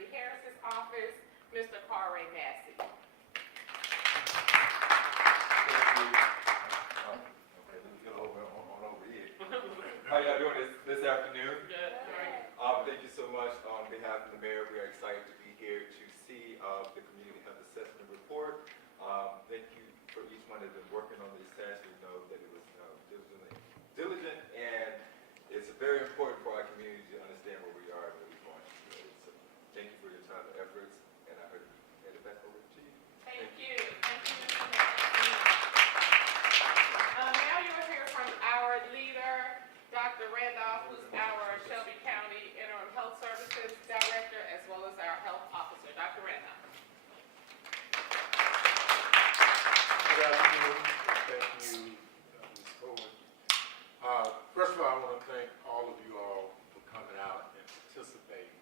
Attorney Harris's office, Mr. Carray Massey. Okay, let me get on over here. How y'all doing this afternoon? Good. Thank you so much. On behalf of the mayor, we are excited to be here to see the community health assessment report. Thank you for each one that's been working on this test. We know that it was diligent, and it's very important for our community to understand where we are and where we're going. So thank you for your time and efforts, and I heard it back over to you. Thank you. Thank you, Mr. Mayor. Now you will hear from our leader, Dr. Randolph, who's our Shelby County Interim Health Services Director, as well as our health officer. Dr. Randolph. Good afternoon. Thank you, Ms. Cohen. First of all, I want to thank all of you all for coming out and participating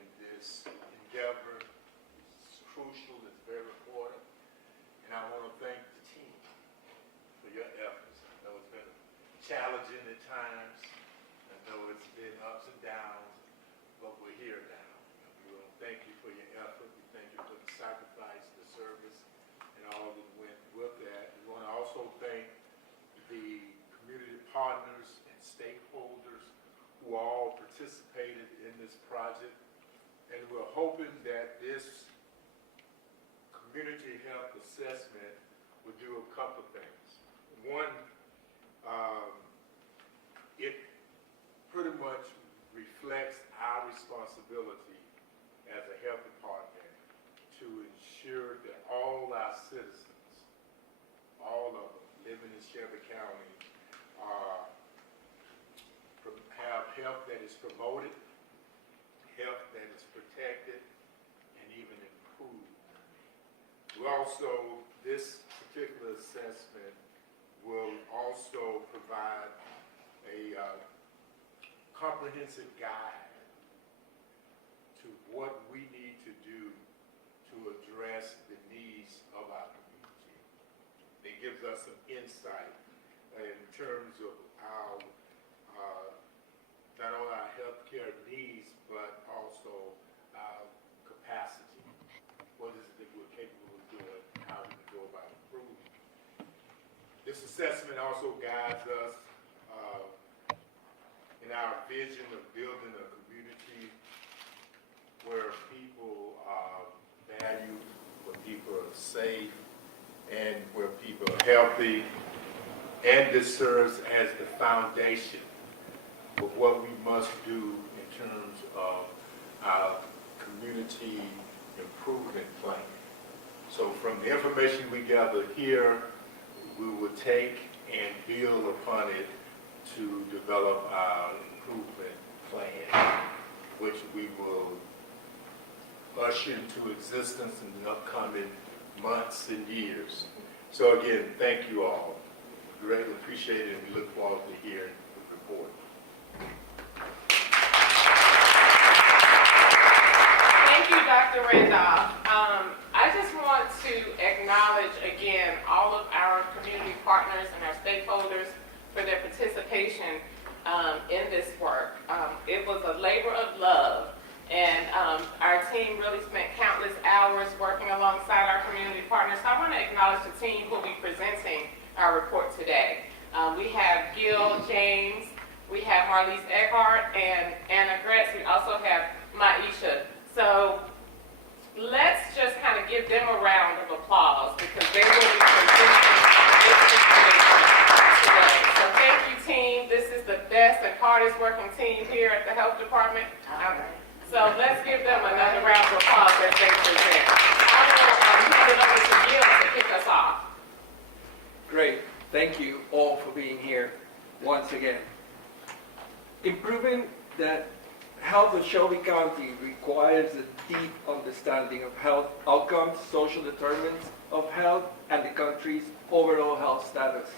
in this endeavor. It's crucial, it's very important, and I want to thank the team for your efforts. I know it's been challenging at times. I know it's been ups and downs, but we're here now. We want to thank you for your effort. We thank you for the sacrifice, the service, and all that went with that. We want to also thank the community partners and stakeholders who all participated in this project. And we're hoping that this community health assessment will do a couple of things. One, it pretty much reflects our responsibility as a health department to ensure that all our citizens, all of them living in Shelby County, have health that is promoted, health that is protected, and even improved. We also, this particular assessment will also provide a comprehensive guide to what we need to do to address the needs of our community. It gives us some insight in terms of our not only our healthcare needs, but also our capacity. What is it that we're capable of doing, how we can go about improving. This assessment also guides us in our vision of building a community where people are valued, where people are safe, and where people are healthy, and this serves as the foundation of what we must do in terms of our community improvement plan. So from the information we gather here, we will take and build upon it to develop our improvement plan, which we will usher into existence in the upcoming months and years. So again, thank you all. Greatly appreciate it, and we look forward to hearing the report. Thank you, Dr. Randolph. I just want to acknowledge again all of our community partners and our stakeholders for their participation in this work. It was a labor of love, and our team really spent countless hours working alongside our community partners. So I want to acknowledge the team who will be presenting our report today. We have Gil James, we have Marlise Eckhart, and Anna Gretz. We also have Maisha. So let's just kind of give them a round of applause because they will be presenting this information today. So thank you, team. This is the best and hardest working team here at the health department. So let's give them another round of applause as they present. I will hand it over to Gil to kick us off. Great. Thank you all for being here once again. Improving the health of Shelby County requires a deep understanding of health outcomes, social determinants of health, and the country's overall health status.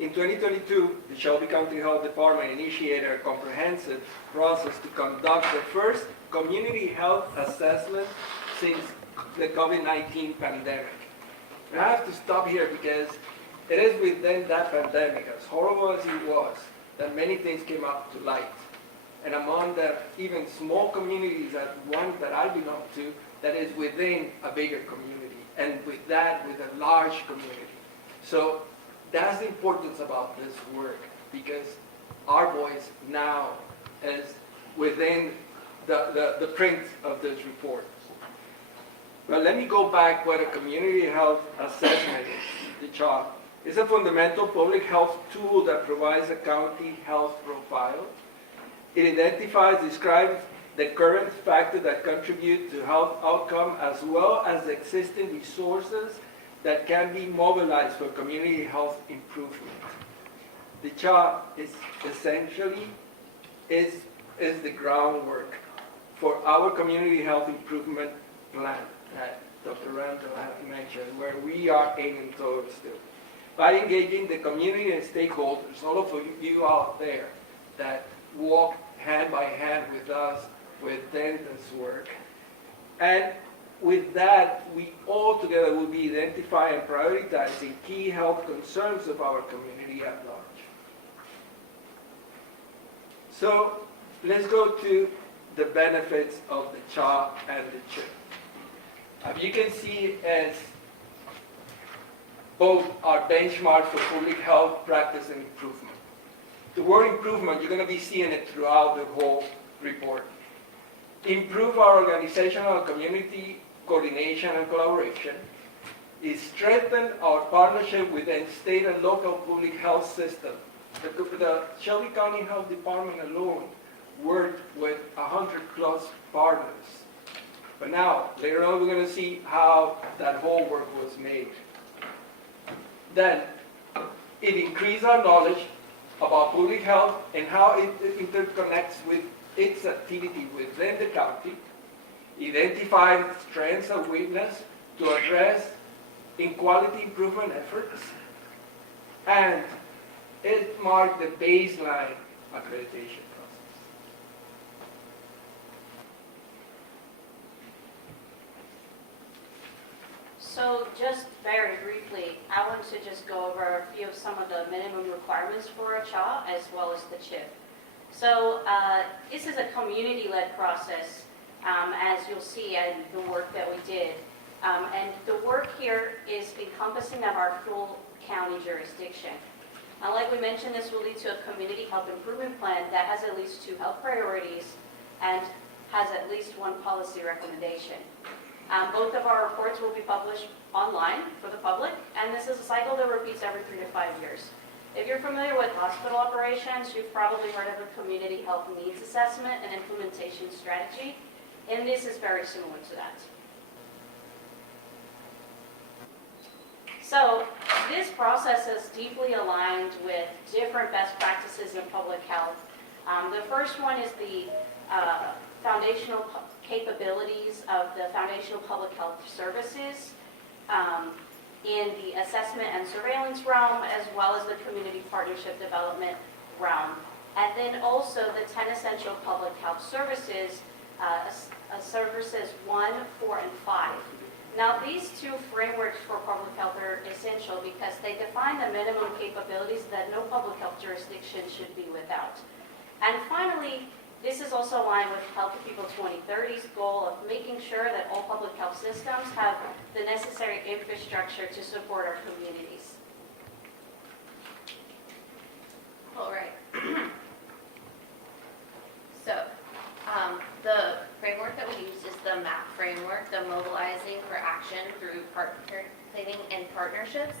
In 2022, the Shelby County Health Department initiated a comprehensive process to conduct the first community health assessment since the COVID-19 pandemic. And I have to stop here because it is within that pandemic, as horrible as it was, that many things came up to light. and among the even small communities, that one that I belong to, that is within a bigger community, and with that, with a large community. So that's the importance about this work, because our voice now is within the print of this report. But let me go back what a community health assessment is, the CHOP. It's a fundamental public health tool that provides a county health profile. It identifies, describes the current factors that contribute to health outcome, as well as the existing resources that can be mobilized for community health improvement. The CHOP is essentially is the groundwork for our community health improvement plan that Dr. Randall had mentioned, where we are aiming towards to. By engaging the community and stakeholders, all of you out there that walk hand by hand with us within this work. And with that, we all together will be identifying and prioritizing key health concerns of our community at large. So let's go to the benefits of the CHOP and the CHIP. As you can see, as both are benchmarks for public health practice and improvement. The word improvement, you're going to be seeing it throughout the whole report. Improve our organizational and community coordination and collaboration. It strengthen our partnership within state and local public health system. The Shelby County Health Department alone worked with 100+ partners. But now, later on, we're going to see how that whole work was made. Then, it increased our knowledge about public health and how it interconnects with its activity within the county, identified strengths and weaknesses to address in-quality improvement efforts, and it marked the baseline accreditation process. So just very briefly, I want to just go over a few of some of the minimum requirements for a CHA as well as the CHIP. So this is a community-led process, as you'll see in the work that we did. And the work here is encompassing of our full county jurisdiction. Now, like we mentioned, this will lead to a community health improvement plan that has at least 2 health priorities and has at least 1 policy recommendation. Both of our reports will be published online for the public, and this is a cycle that repeats every 3 to 5 years. If you're familiar with hospital operations, you've probably heard of a community health needs assessment and implementation strategy, and this is very similar to that. So this process is deeply aligned with different best practices in public health. The first one is the foundational capabilities of the foundational public health services in the assessment and surveillance realm, as well as the community partnership development realm. And then also the 10 essential public health services, services 1, 4, and 5. Now, these 2 frameworks for public health are essential because they define the minimum capabilities that no public health jurisdiction should be without. And finally, this is also aligned with Healthy People 2030's goal of making sure that all public health systems have the necessary infrastructure to support our communities. All right. So, the framework that we use is the MAP framework, the Mobilizing for Action through Participating in Partnerships.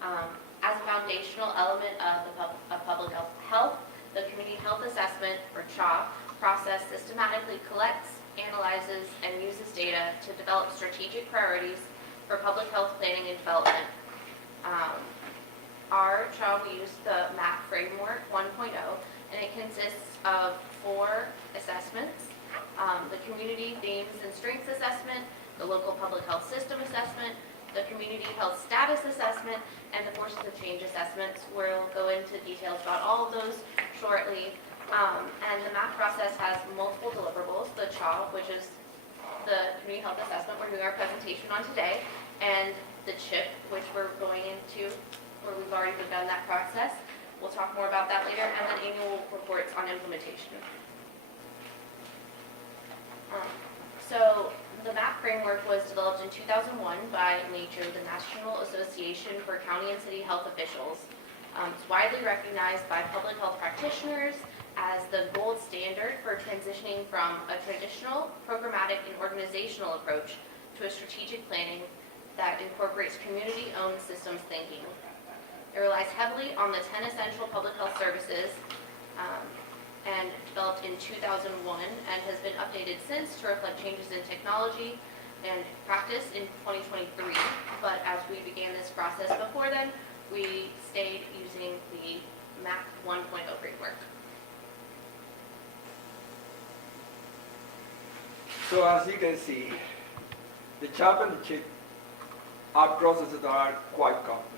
As a foundational element of public health, the Community Health Assessment, or CHOP, process systematically collects, analyzes, and uses data to develop strategic priorities for public health planning and development. Our CHOP, we use the MAP framework 1.0, and it consists of 4 assessments: the Community Themes and Strengths Assessment, the Local Public Health System Assessment, the Community Health Status Assessment, and the Forces of Change Assessments. We'll go into details about all of those shortly. And the MAP process has multiple deliverables: the CHOP, which is the Community Health Assessment we're doing our presentation on today, and the CHIP, which we're going into, where we've already begun that process. We'll talk more about that later, and then annual reports on implementation. framework was developed in 2001 by NACHO, the National Association for County and City Health Officials. It's widely recognized by public health practitioners as the gold standard for transitioning from a traditional programmatic and organizational approach to a strategic planning that incorporates community-owned systems thinking. It relies heavily on the 10 essential public health services and developed in 2001 and has been updated since to reflect changes in technology and practice in 2023. But as we began this process before then, we stayed using the MAC 1.0 framework. So as you can see, the CHAP and the CHIP, our processes are quite complex.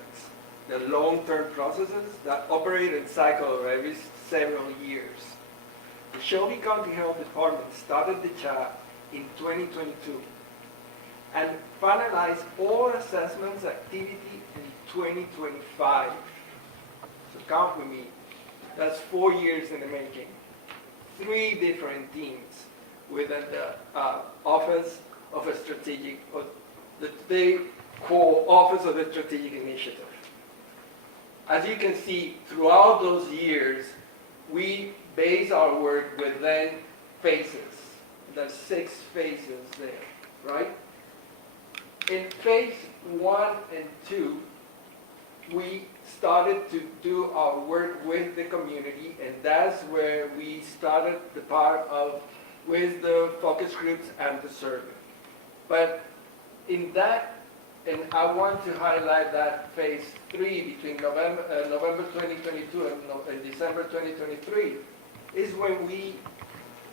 They're long-term processes that operate in cycle every several years. The Shelby County Health Department started the CHAP in 2022 and finalized all assessments activity in 2025. So count with me. That's 4 years in the making. 3 different teams within the Office of a Strategic, or they call Office of the Strategic Initiative. As you can see, throughout those years, we base our work within phases. There's 6 phases there, right? In phase 1 and 2, we started to do our work with the community, and that's where we started the part of with the focus groups and the survey. But in that, and I want to highlight that phase 3 between November 2022 and December 2023 is when we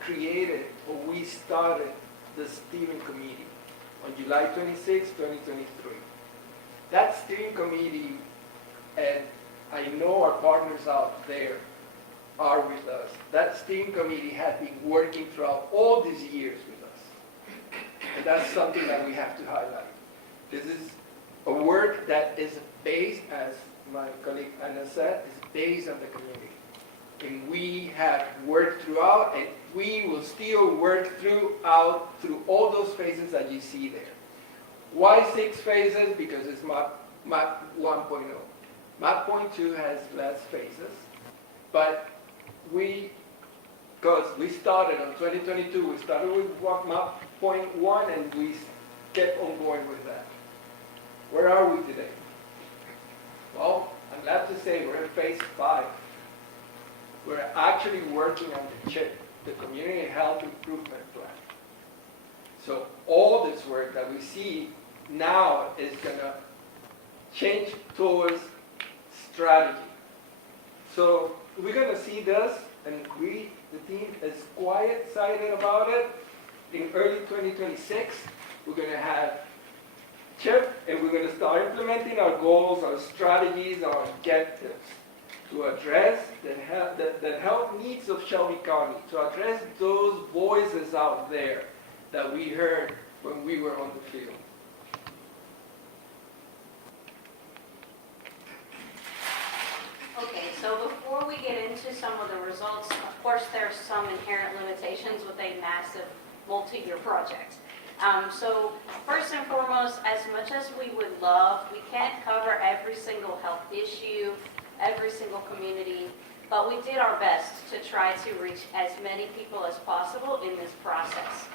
created or we started the steering committee on July 26, 2023. That steering committee, and I know our partners out there are with us. That steering committee has been working throughout all these years with us. And that's something that we have to highlight. This is a work that is based, as my colleague Anna said, is based on the community. And we have worked throughout, and we will still work through all those phases that you see there. Why 6 phases? Because it's MAP 1.0. MAP 1.2 has less phases, but because we started in 2022, we started with MAP 1.1 and we kept on going with that. Where are we today? Well, I'm glad to say we're in phase 5. We're actually working on the CHIP, the Community Health Improvement Plan. So all this work that we see now is going to change towards strategy. So we're going to see this, and the team is quite excited about it. In early 2026, we're going to have CHIP, and we're going to start implementing our goals, our strategies, our objectives to address the health needs of Shelby County, to address those voices out there that we heard when we were on the field. Okay, so before we get into some of the results, of course, there's some inherent limitations with a massive multi-year project. So first and foremost, as much as we would love, we can't cover every single health issue, every single community, but we did our best to try to reach as many people as possible in this process.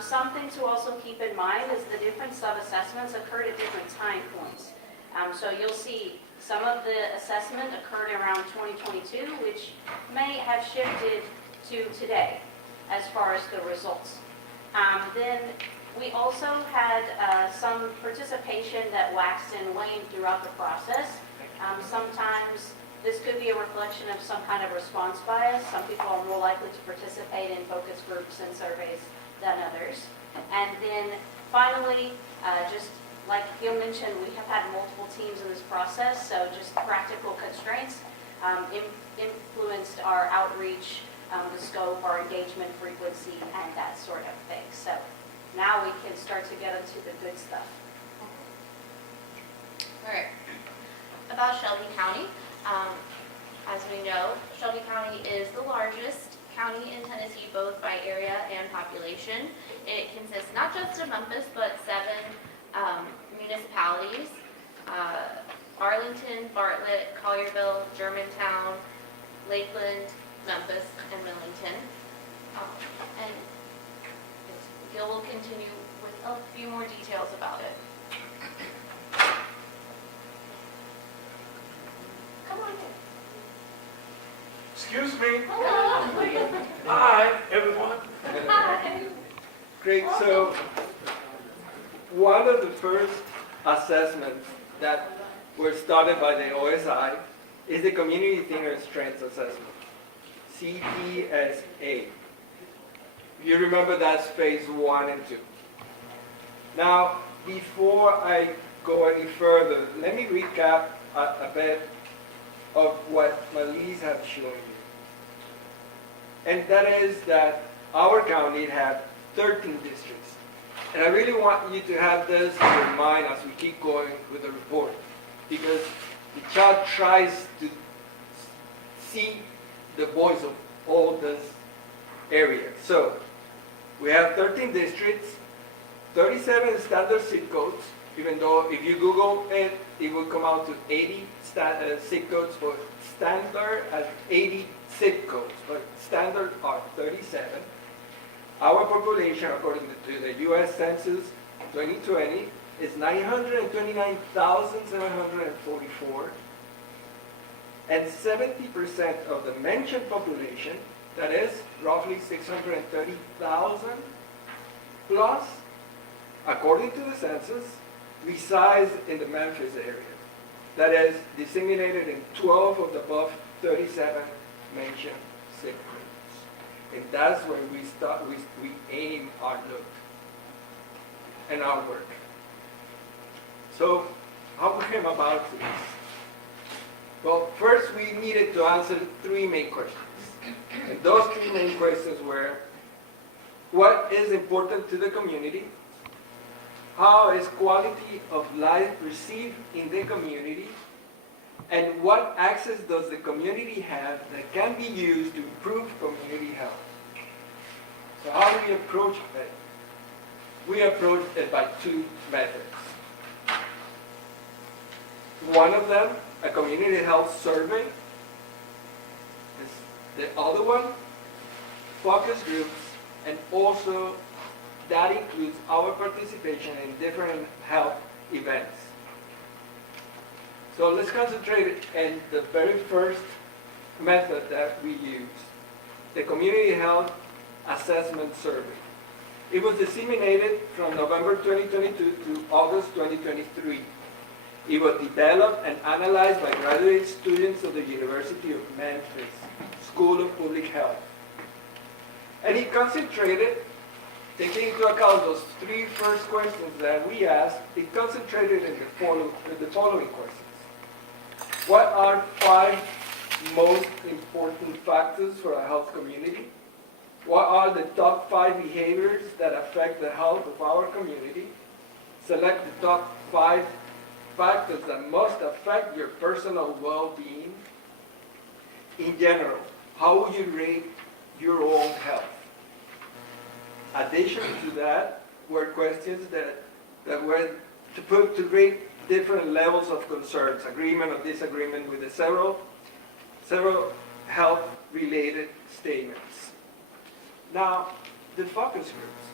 Something to also keep in mind is the different sub-assessments occurred at different time points. So you'll see some of the assessment occurred around 2022, which may have shifted to today as far as the results. Then we also had some participation that waxed and waned throughout the process. Sometimes this could be a reflection of some kind of response bias. Some people are more likely to participate in focus groups and surveys than others. And then finally, just like Gil mentioned, we have had multiple teams in this process, so just practical constraints influenced our outreach, the scope, our engagement frequency, and that sort of thing. So now we can start to get into the good stuff. All right. About Shelby County, as we know, Shelby County is the largest county in Tennessee, both by area and population. It consists not just of Memphis, but 7 municipalities, Arlington, Bartlett, Collierville, Germantown, Lakeland, Memphis, and Millington. And Gil will continue with a few more details about it. Come on in. Excuse me. Hello. Hi, everyone. Hi. Great, so one of the first assessments that were started by the OSI is the Community Thinker Strengths Assessment, CTSA. You remember that's phase 1 and 2. Now, before I go any further, let me recap a bit of what Malise have shown you. And that is that our county had 13 districts. And I really want you to have this in your mind as we keep going with the report, because the child tries to see the voice of all this area. So, we have 13 districts, 37 standard zip codes, even though if you Google it, it will come out to 80 zip codes for standard and 80 zip codes, but standard are 37. Our population, according to the U.S. Census 2020, is 929,744, and 70% of the mentioned population, that is roughly 630,000 plus, according to the census, resides in the Memphis area. That is disseminated in 12 of the above 37 mentioned zip codes. And that's where we aim our look and our work. So how we came about this? Well, first we needed to answer 3 main questions. And those 3 main questions were, what is important to the community? How is quality of life perceived in the community? And what access does the community have that can be used to improve community health? So how do we approach it? We approach it by 2 methods. One of them, a community health survey. The other one, focus groups, and also that includes our participation in different health events. So let's concentrate on the very first method that we use, the Community Health Assessment Survey. It was disseminated from November 2022 to August 2023. It was developed and analyzed by graduate students of the University of Memphis School of Public Health. And it concentrated, taking into account those 3 first questions that we asked, it concentrated in the following questions. What are 5 most important factors for a health community? What are the top 5 behaviors that affect the health of our community? Select the top 5 factors that must affect your personal well-being. In general, how would you rate your own health? Addition to that were questions that were to rate different levels of concerns, agreement or disagreement with the several health-related statements. Now, the focus groups.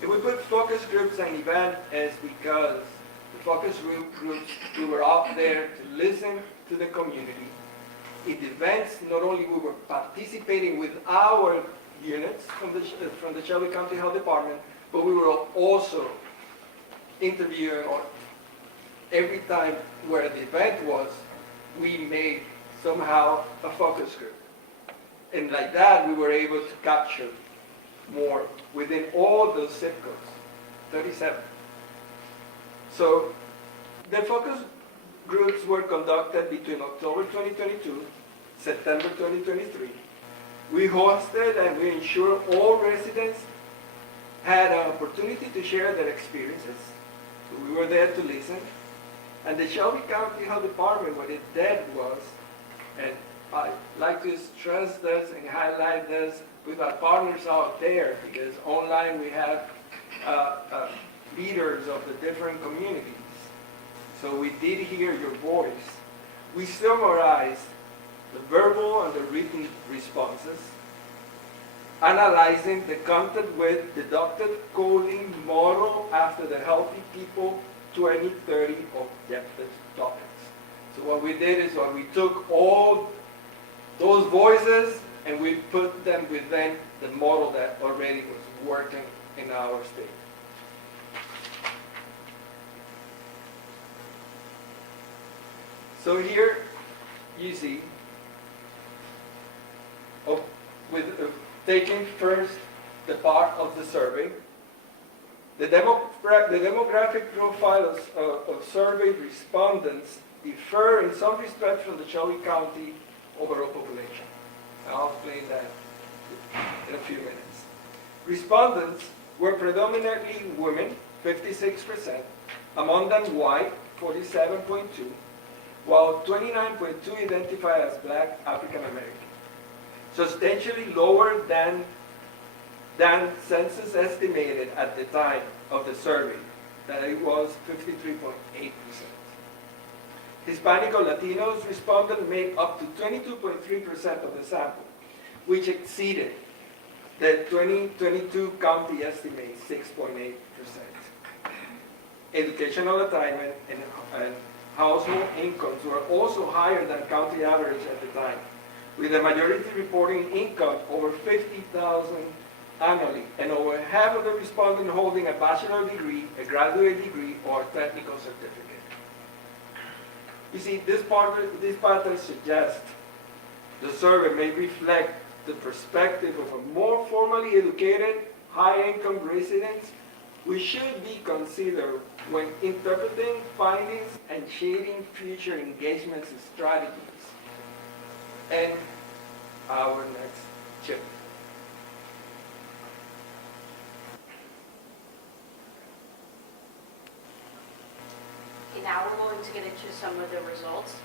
If we put focus groups an event, it's because the focus groups, we were out there to listen to the community. In the events, not only we were participating with our units from the Shelby County Health Department, but we were also interviewing, or every time where the event was, we made somehow a focus group. And like that, we were able to capture more within all those zip codes, 37. So the focus groups were conducted between October 2022, September 2023. We hosted and we ensured all residents had an opportunity to share their experiences. So we were there to listen. And the Shelby County Health Department, what it did was, and I like to stress this and highlight this with our partners out there, because online we have leaders of the different communities. So we did hear your voice. We summarized the verbal and the written responses, analyzing the content with deducted coding model after the Healthy People 2030 objective topics. So what we did is we took all those voices and we put them within the model that already was working in our state. So here you see, taking first the part of the survey, the demographic profiles of survey respondents differ in some respects from the Shelby County overall population. I'll explain that in a few minutes. Respondents were predominantly women, 56%, among them white, 47.2%, while 29.2% identify as Black African American, substantially lower than census estimated at the time of the survey, that it was 53.8%. Hispanic or Latinos respondents made up to 22.3% of the sample, which exceeded the 2022 county estimate, 6.8%. Educational attainment and household incomes were also higher than county average at the time, with the majority reporting income over $50,000 annually, and over half of the respondents holding a bachelor's degree, a graduate degree, or technical certificate. You see, this pattern suggests the survey may reflect the perspective of a more formally educated, high-income residents, which should be considered when interpreting findings and shading future engagements and strategies. And our next chip. Okay, now we're going to get into some of the results.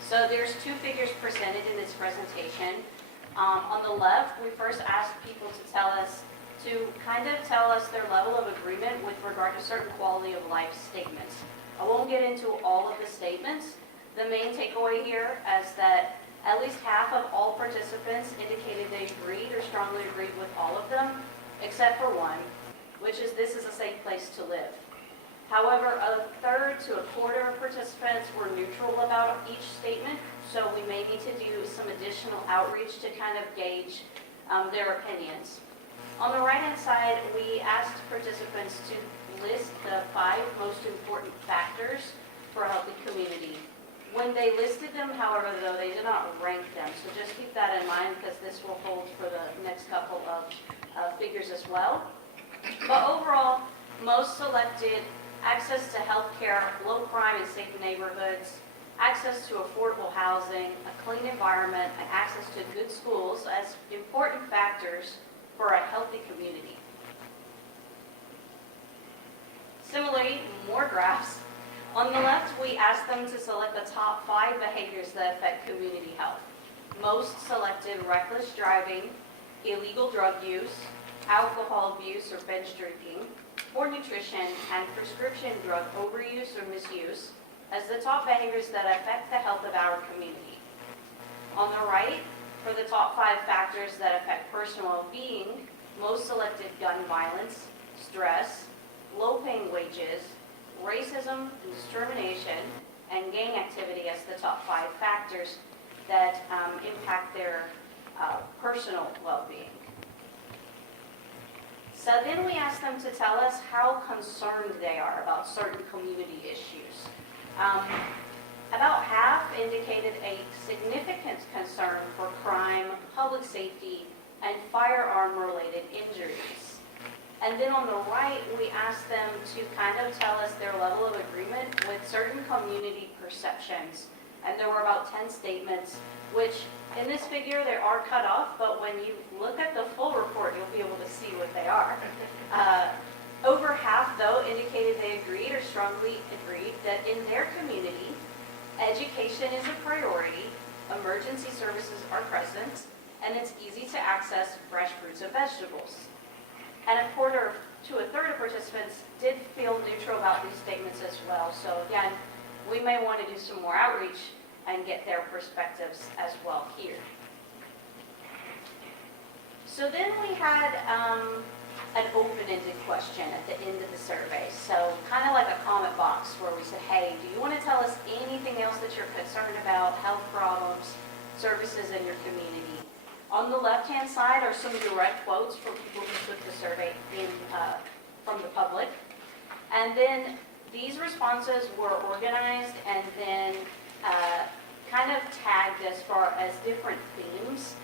So there's two figures presented in this presentation. On the left, we first asked people to tell us their level of agreement with regard to certain quality of life statements. I won't get into all of the statements. The main takeaway here is that at least half of all participants indicated they agreed or strongly agreed with all of them, except for one, which is this is a safe place to live. However, a third to a quarter of participants were neutral about each statement, so we may need to do some additional outreach to kind of gauge their opinions. On the right-hand side, we asked participants to list the 5 most important factors for a healthy community. When they listed them, however, though, they did not rank them, so just keep that in mind because this will hold for the next couple of figures as well. But overall, most selected access to health care, low crime and safe neighborhoods, access to affordable housing, a clean environment, and access to good schools as important factors for a healthy community. Similarly, more graphs. On the left, we asked them to select the top 5 behaviors that affect community health. Most selected reckless driving, illegal drug use, alcohol abuse or binge drinking, poor nutrition, and prescription drug overuse or misuse as the top behaviors that affect the health of our community. On the right, for the top 5 factors that affect personal well-being, most selected gun violence, stress, low-paying wages, racism and discrimination, and gang activity as the top 5 factors that impact their personal well-being. So then we asked them to tell us how concerned they are about certain community issues. About half indicated a significant concern for crime, public safety, and firearm-related injuries. And then on the right, we asked them to kind of tell us their level of agreement with certain community perceptions. And there were about 10 statements, which in this figure, they are cut off, but when you look at the full report, you'll be able to see what they are. Over half, though, indicated they agreed or strongly agreed that in their community, education is a priority, emergency services are present, and it's easy to access fresh fruits and vegetables. And a quarter to a third of participants did feel neutral about these statements as well. So again, we may want to do some more outreach and get their perspectives as well here. So then we had an open-ended question at the end of the survey. So kind of like a comment box where we said, hey, do you want to tell us anything else that you're concerned about, health problems, services in your community? On the left-hand side are some direct quotes from people who took the survey from the public. And then these responses were organized and then kind of tagged as far as different themes.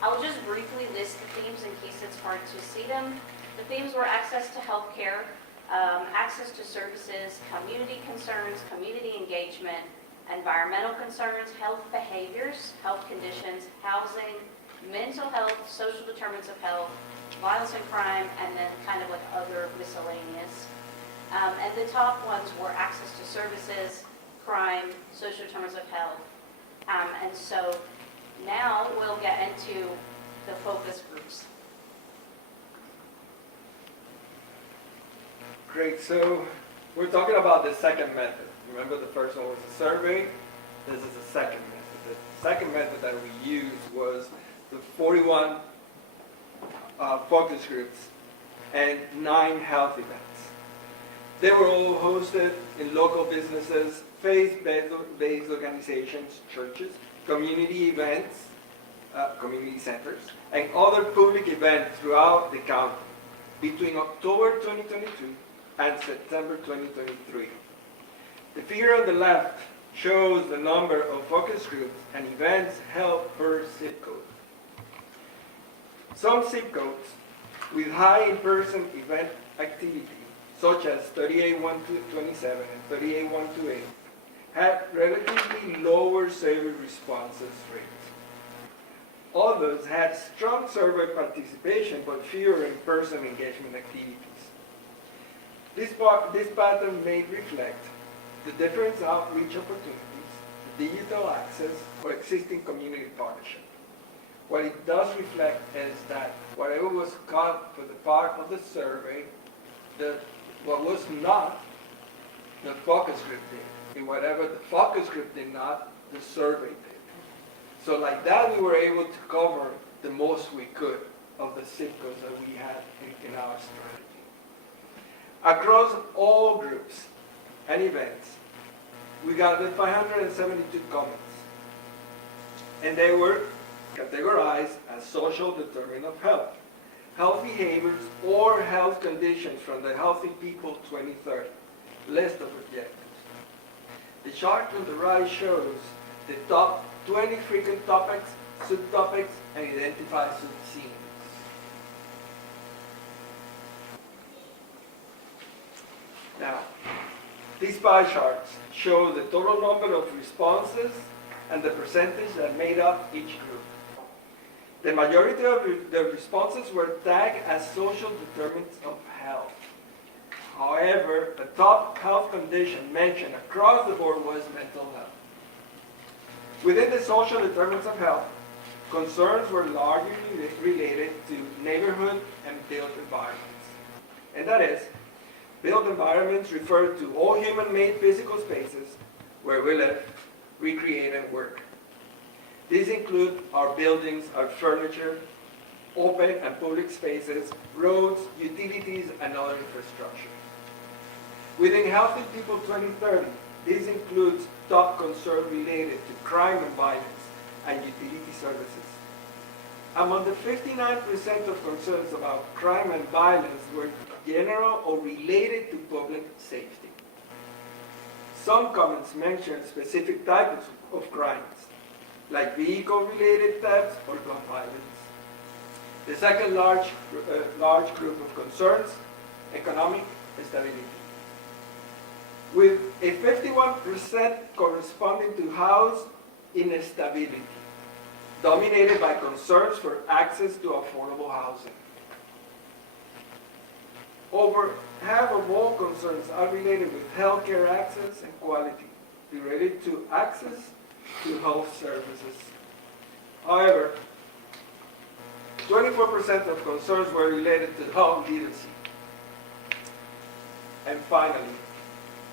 I'll just briefly list the themes in case it's hard to see them. The themes were access to health care, access to services, community concerns, community engagement, environmental concerns, health behaviors, health conditions, housing, mental health, social determinants of health, violence and crime, and then kind of like other miscellaneous. And the top ones were access to services, crime, social determinants of health. And so now we'll get into the focus groups. Great, so we're talking about the second method. Remember the first one was a survey, this is the second method. The second method that we used was the 41 focus groups and 9 health events. They were all hosted in local businesses, faith-based organizations, churches, community events, community centers, and other public events throughout the county between October 2022 and September 2023. The figure on the left shows the number of focus groups and events held per zip code. Some zip codes with high in-person event activity, such as 38127 and 38128, had relatively lower survey responses rates. Others had strong survey participation but fewer in-person engagement activities. This pattern may reflect the different outreach opportunities, the digital access, or existing community partnership. What it does reflect is that whatever was caught for the part of the survey, what was not, the focus group did. And whatever the focus group did not, the survey did. So like that, we were able to cover the most we could of the zip codes that we had in our strategy. Across all groups and events, we gathered 572 comments. And they were categorized as social determinant of health, health behaviors, or health conditions from the Healthy People 2030 list of objectives. The chart on the right shows the top 20 frequent topics, subtopics, and identified subthemes. Now, these pie charts show the total number of responses and the percentage that made up each group. The majority of the responses were tagged as social determinants of health. However, the top health condition mentioned across the board was mental health. Within the social determinants of health, concerns were largely related to neighborhood and built environments. And that is, built environments refer to all human-made physical spaces where we live, recreate, and work. These include our buildings, our furniture, open and public spaces, roads, utilities, and other infrastructure. Within Healthy People 2030, this includes top concerns related to crime and violence and utility services. Among the 59% of concerns about crime and violence were general or related to public safety. Some comments mention specific types of crimes, like vehicle-related thefts or gun violence. The second large group of concerns, economic stability, with a 51% corresponding to house instability, dominated by concerns for access to affordable housing. Over half of all concerns are related with healthcare access and quality, related to access to health services. However, 24% of concerns were related to health literacy. And finally,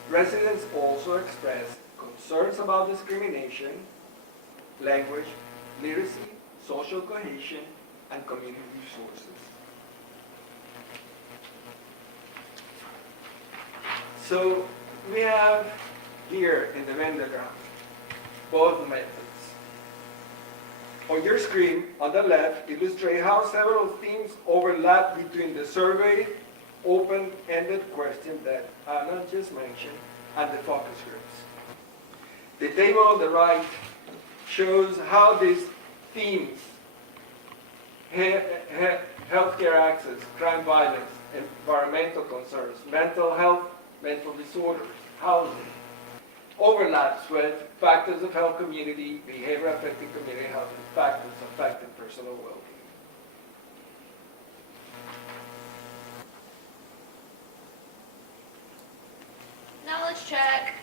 residents also expressed concerns about discrimination, language, literacy, social cohesion, and community resources. So we have here in the Venn diagram both methods. On your screen, on the left, illustrate how several themes overlap between the survey, open-ended question that Anna just mentioned, and the focus groups. The table on the right shows how these themes, healthcare access, crime violence, environmental concerns, mental health, mental disorders, housing, overlaps with factors of health community, behavior affecting community health, and factors affecting personal well-being. Knowledge check.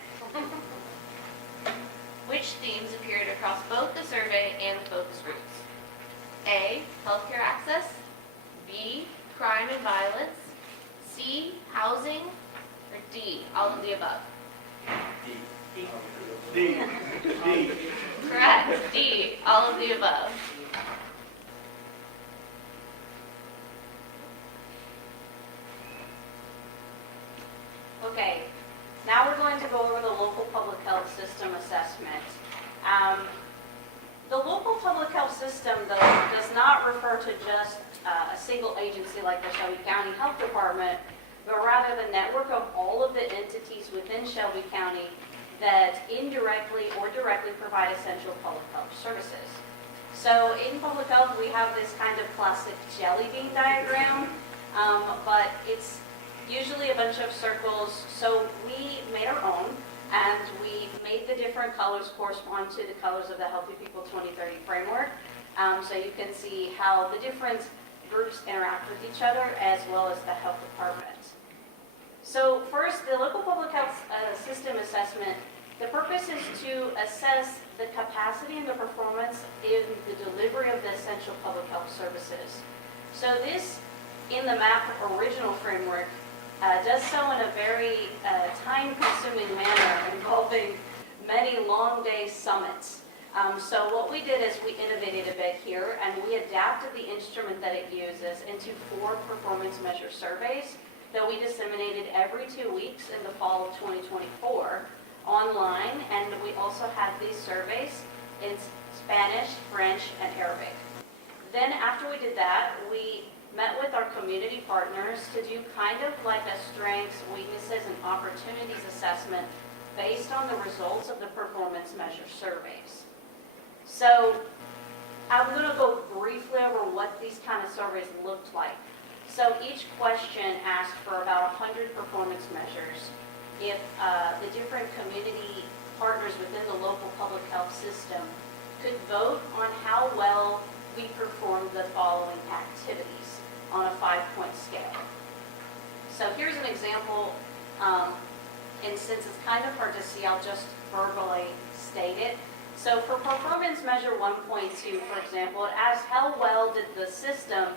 Which themes appeared across both the survey and the focus groups? A, healthcare access. B, crime and violence. C, housing. Or D, all of the above? D. Correct. D, all of the above. Okay, now we're going to go over the local public health system assessment. The local public health system, though, does not refer to just a single agency like the Shelby County Health Department, but rather the network of all of the entities within Shelby County that indirectly or directly provide essential public health services. So in public health, we have this kind of classic jelly bean diagram, but it's usually a bunch of circles. So we made our own, and we made the different colors correspond to the colors of the Healthy People 2030 framework. So you can see how the different groups interact with each other, as well as the health department. So first, the local public health system assessment, the purpose is to assess the capacity and the performance in the delivery of the essential public health services. So this, in the MAP original framework, does so in a very time-consuming manner, involving many long-day summits. So what we did is we innovated a bit here, and we adapted the instrument that it uses into 4 performance measure surveys that we disseminated every 2 weeks in the fall of 2024 online, and we also had these surveys in Spanish, French, and Arabic. Then after we did that, we met with our community partners to do kind of like a strengths, weaknesses, and opportunities assessment based on the results of the performance measure surveys. So I'm going to go briefly over what these kind of surveys looked like. So each question asked for about 100 performance measures. If the different community partners within the local public health system could vote on how well we performed the following activities on a 5-point scale. So here's an example, and since it's kind of hard to see, I'll just verbally state it. So for performance measure 1.2, for example, it asks how well did the system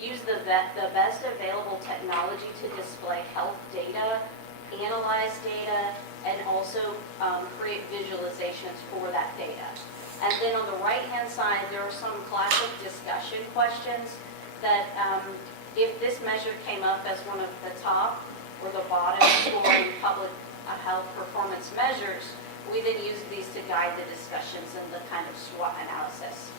use the best available technology to display health data, analyze data, and also create visualizations for that data. And then on the right-hand side, there are some classic discussion questions that if this measure came up as one of the top or the bottom scoring public health performance measures, we then use these to guide the discussions and the kind of SWOT analysis.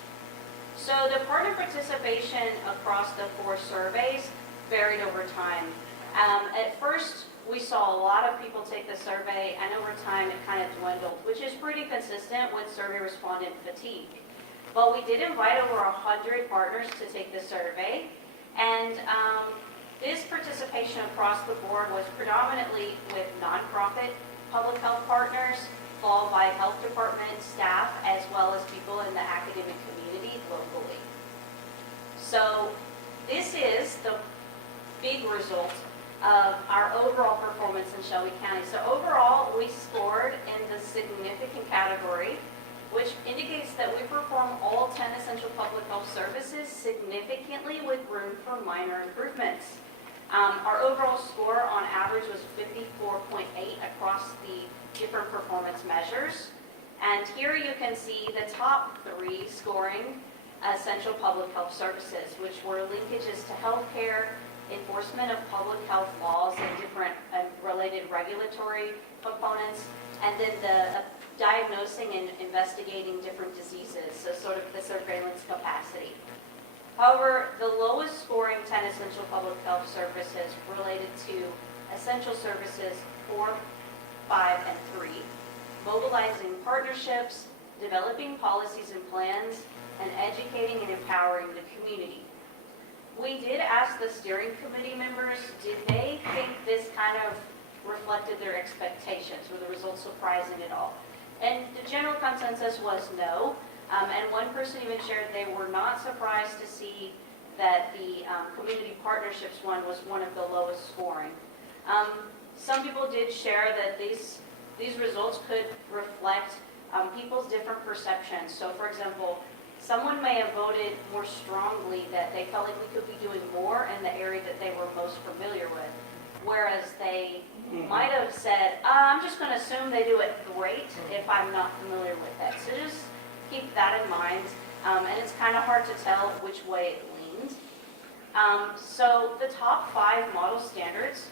So the partner participation across the 4 surveys varied over time. At first, we saw a lot of people take the survey, and over time it kind of dwindled, which is pretty consistent with survey respondent fatigue. But we did invite over 100 partners to take the survey, and this participation across the board was predominantly with nonprofit public health partners, followed by health department staff, as well as people in the academic community locally. So this is the big result of our overall performance in Shelby County. So overall, we scored in the significant category which indicates that we perform all 10 essential public health services significantly with room for minor improvements. Our overall score on average was 54.8 across the different performance measures. And here you can see the top 3 scoring essential public health services, which were linkages to healthcare, enforcement of public health laws and different related regulatory components, and then the diagnosing and investigating different diseases, so sort of the surveillance capacity. However, the lowest scoring 10 essential public health services related to essential services 4, 5, and 3, mobilizing partnerships, developing policies and plans, and educating and empowering the community. We did ask the steering committee members, did they think this kind of reflected their expectations? Were the results surprising at all? And the general consensus was no. And one person even shared they were not surprised to see that the community partnerships one was one of the lowest scoring. Some people did share that these results could reflect people's different perceptions. So for example, someone may have voted more strongly that they felt like we could be doing more in the area that they were most familiar with, whereas they might have said, I'm just going to assume they do it great if I'm not familiar with it. So just keep that in mind, and it's kind of hard to tell which way it leans. So the top 5 model standards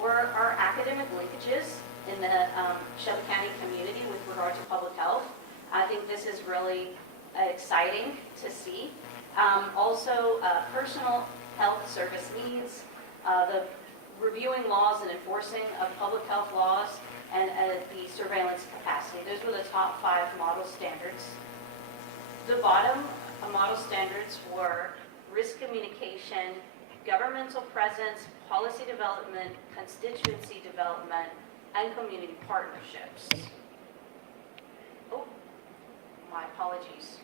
were our academic linkages in the Shelby County community with regard to public health. I think this is really exciting to see. Also, personal health service needs, the reviewing laws and enforcing of public health laws, and the surveillance capacity. Those were the top 5 model standards. The bottom model standards were risk communication, governmental presence, policy development, constituency development, and community partnerships. Oh, my apologies.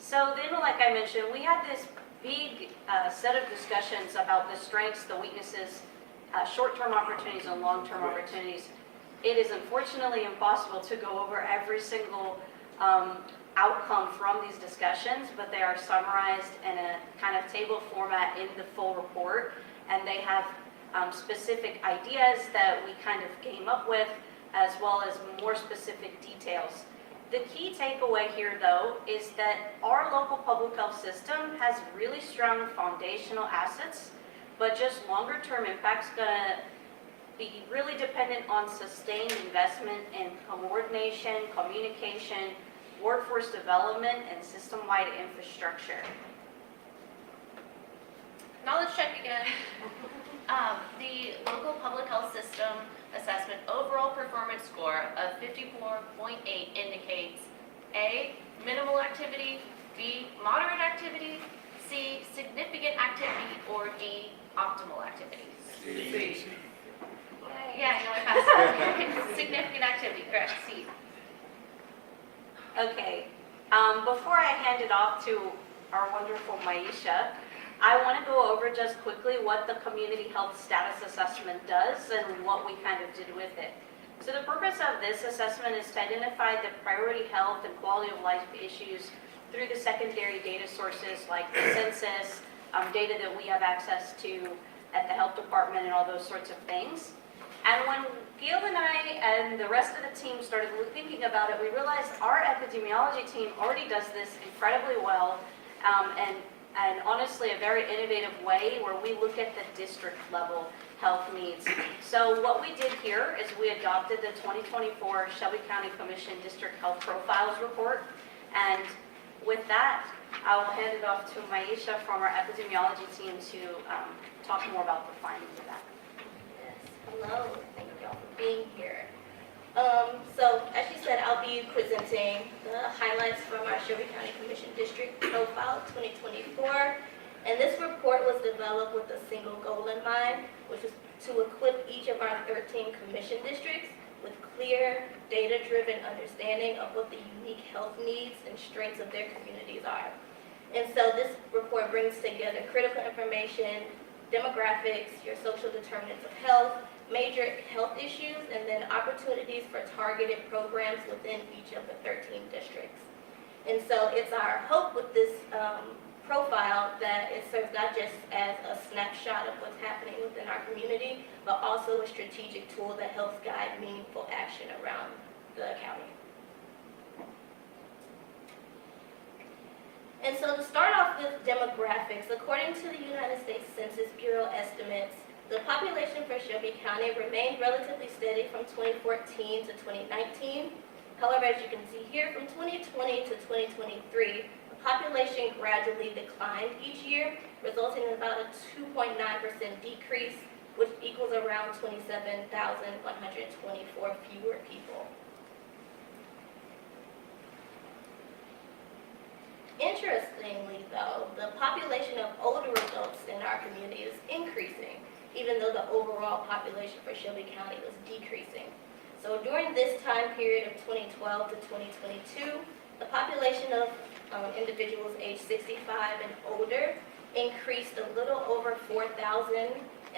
So then, like I mentioned, we had this big set of discussions about the strengths, the weaknesses, short-term opportunities and long-term opportunities. It is unfortunately impossible to go over every single outcome from these discussions, but they are summarized in a kind of table format in the full report, and they have specific ideas that we kind of came up with, as well as more specific details. The key takeaway here, though, is that our local public health system has really strong foundational assets, but just longer-term impact's gonna be really dependent on sustained investment in coordination, communication, workforce development, and system-wide infrastructure. Knowledge check again. The local public health system assessment overall performance score of 54.8 indicates A, minimal activity, B, moderate activity, C, significant activity, or D, optimal activity. C. Yeah, I know I passed. Significant activity, correct, C. Okay, before I hand it off to our wonderful Maisha, I want to go over just quickly what the community health status assessment does and what we kind of did with it. So the purpose of this assessment is to identify the priority health and quality of life issues through the secondary data sources like the census, data that we have access to at the health department, and all those sorts of things. And when Gil and I and the rest of the team started thinking about it, we realized our epidemiology team already does this incredibly well, and honestly a very innovative way where we look at the district level health needs. So what we did here is we adopted the 2024 Shelby County Commission District Health Profiles Report, and with that, I will hand it off to Maisha from our epidemiology team to talk more about the findings of that. Yes, hello, thank you all for being here. So as you said, I'll be presenting the highlights from our Shelby County Commission District Profile 2024. And this report was developed with a single goal in mind, which is to equip each of our 13 commission districts with clear, data-driven understanding of what the unique health needs and strengths of their communities are. And so this report brings together critical information, demographics, your social determinants of health, major health issues and then opportunities for targeted programs within each of the 13 districts. And so it's our hope with this profile that it serves not just as a snapshot of what's happening within our community, but also a strategic tool that helps guide meaningful action around the county. And so to start off with demographics, according to the United States Census Bureau estimates, the population for Shelby County remained relatively steady from 2014 to 2019. However, as you can see here, from 2020 to 2023, the population gradually declined each year, resulting in about a 2.9% decrease, which equals around 27,124 fewer people. Interestingly, though, the population of older adults in our community is increasing, even though the overall population for Shelby County was decreasing. So during this time period of 2012 to 2022, the population of individuals aged 65 and older increased a little over 4,000,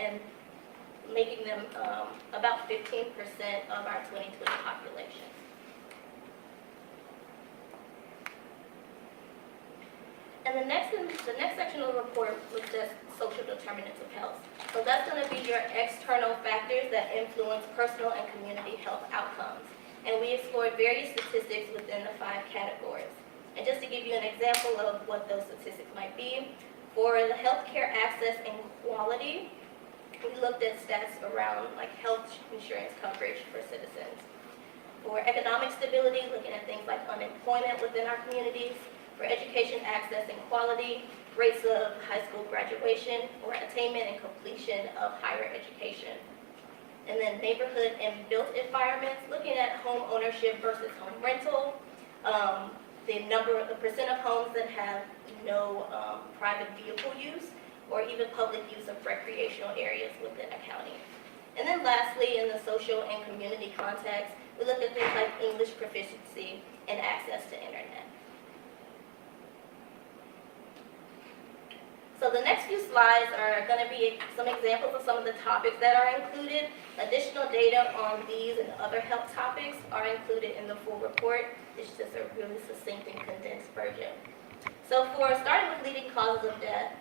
and making them about 15% of our 2020 population. And the next section of the report looks at social determinants of health. So that's going to be your external factors that influence personal and community health outcomes. And we explored various statistics within the 5 categories. And just to give you an example of what those statistics might be, for the healthcare access and quality, we looked at stats around like health insurance coverage for citizens. For economic stability, looking at things like unemployment within our communities. For education access and quality, rates of high school graduation or attainment and completion of higher education. And then neighborhood and built environments, looking at home ownership versus home rental, the percent of homes that have no private vehicle use or even public use of recreational areas within a county. And then lastly, in the social and community context, we look at things like English proficiency and access to internet. So the next few slides are going to be some examples of some of the topics that are included. Additional data on these and other health topics are included in the full report. It's just a really succinct and condensed version. So for starting with leading causes of death,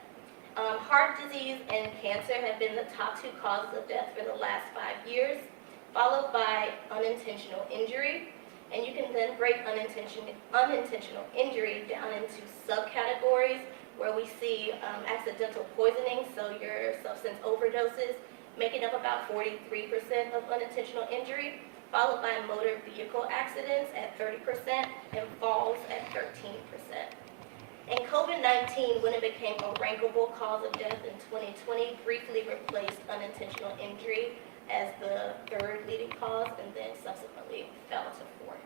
heart disease and cancer have been the top 2 causes of death for the last 5 years, followed by unintentional injury. And you can then break unintentional injury down into subcategories, where we see accidental poisoning, so your substance overdoses, making up about 43% of unintentional injury, followed by motor vehicle accidents at 30% and falls at 13%. And COVID-19, when it became a rankable cause of death in 2020, briefly replaced unintentional injury as the 3rd leading cause and then subsequently fell to 4th.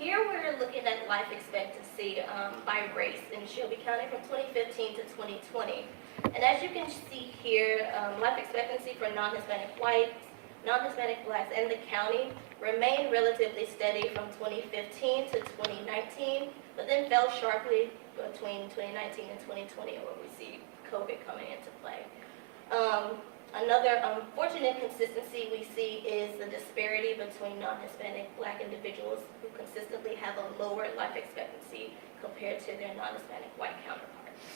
Here we're looking at life expectancy by race in Shelby County from 2015 to 2020. And as you can see here, life expectancy for non-Hispanic whites, non-Hispanic blacks, and the county remained relatively steady from 2015 to 2019, but then fell sharply between 2019 and 2020, where we see COVID coming into play. Another unfortunate consistency we see is the disparity between non-Hispanic black individuals who consistently have a lower life expectancy compared to their non-Hispanic white counterparts.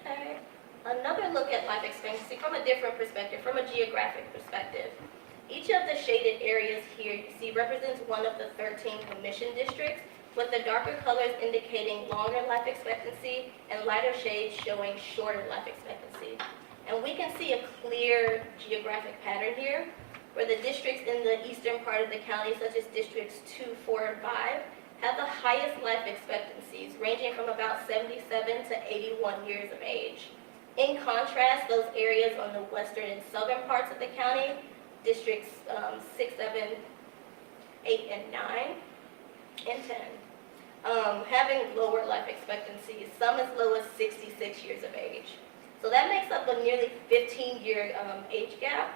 Okay, another look at life expectancy from a different perspective, from a geographic perspective. Each of the shaded areas here you see represents one of the 13 commission districts, with the darker colors indicating longer life expectancy and lighter shades showing shorter life expectancy. And we can see a clear geographic pattern here, where the districts in the eastern part of the county, such as districts 2, 4, and 5, have the highest life expectancies, ranging from about 77 to 81 years of age. In contrast, those areas on the western and southern parts of the county, districts 6, 7, 8, and 9, and 10, having lower life expectancies, some as low as 66 years of age. So that makes up a nearly 15-year age gap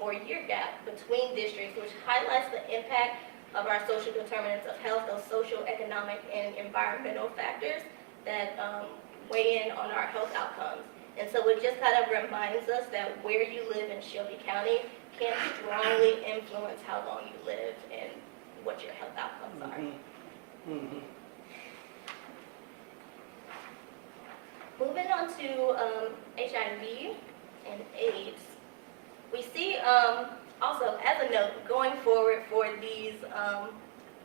or year gap between districts, which highlights the impact of our social determinants of health, those social, economic, and environmental factors that weigh in on our health outcomes. And so it just kind of reminds us that where you live in Shelby County can strongly influence how long you live and what your health outcomes are. Moving on to HIV and AIDS, we see also, as a note, going forward for these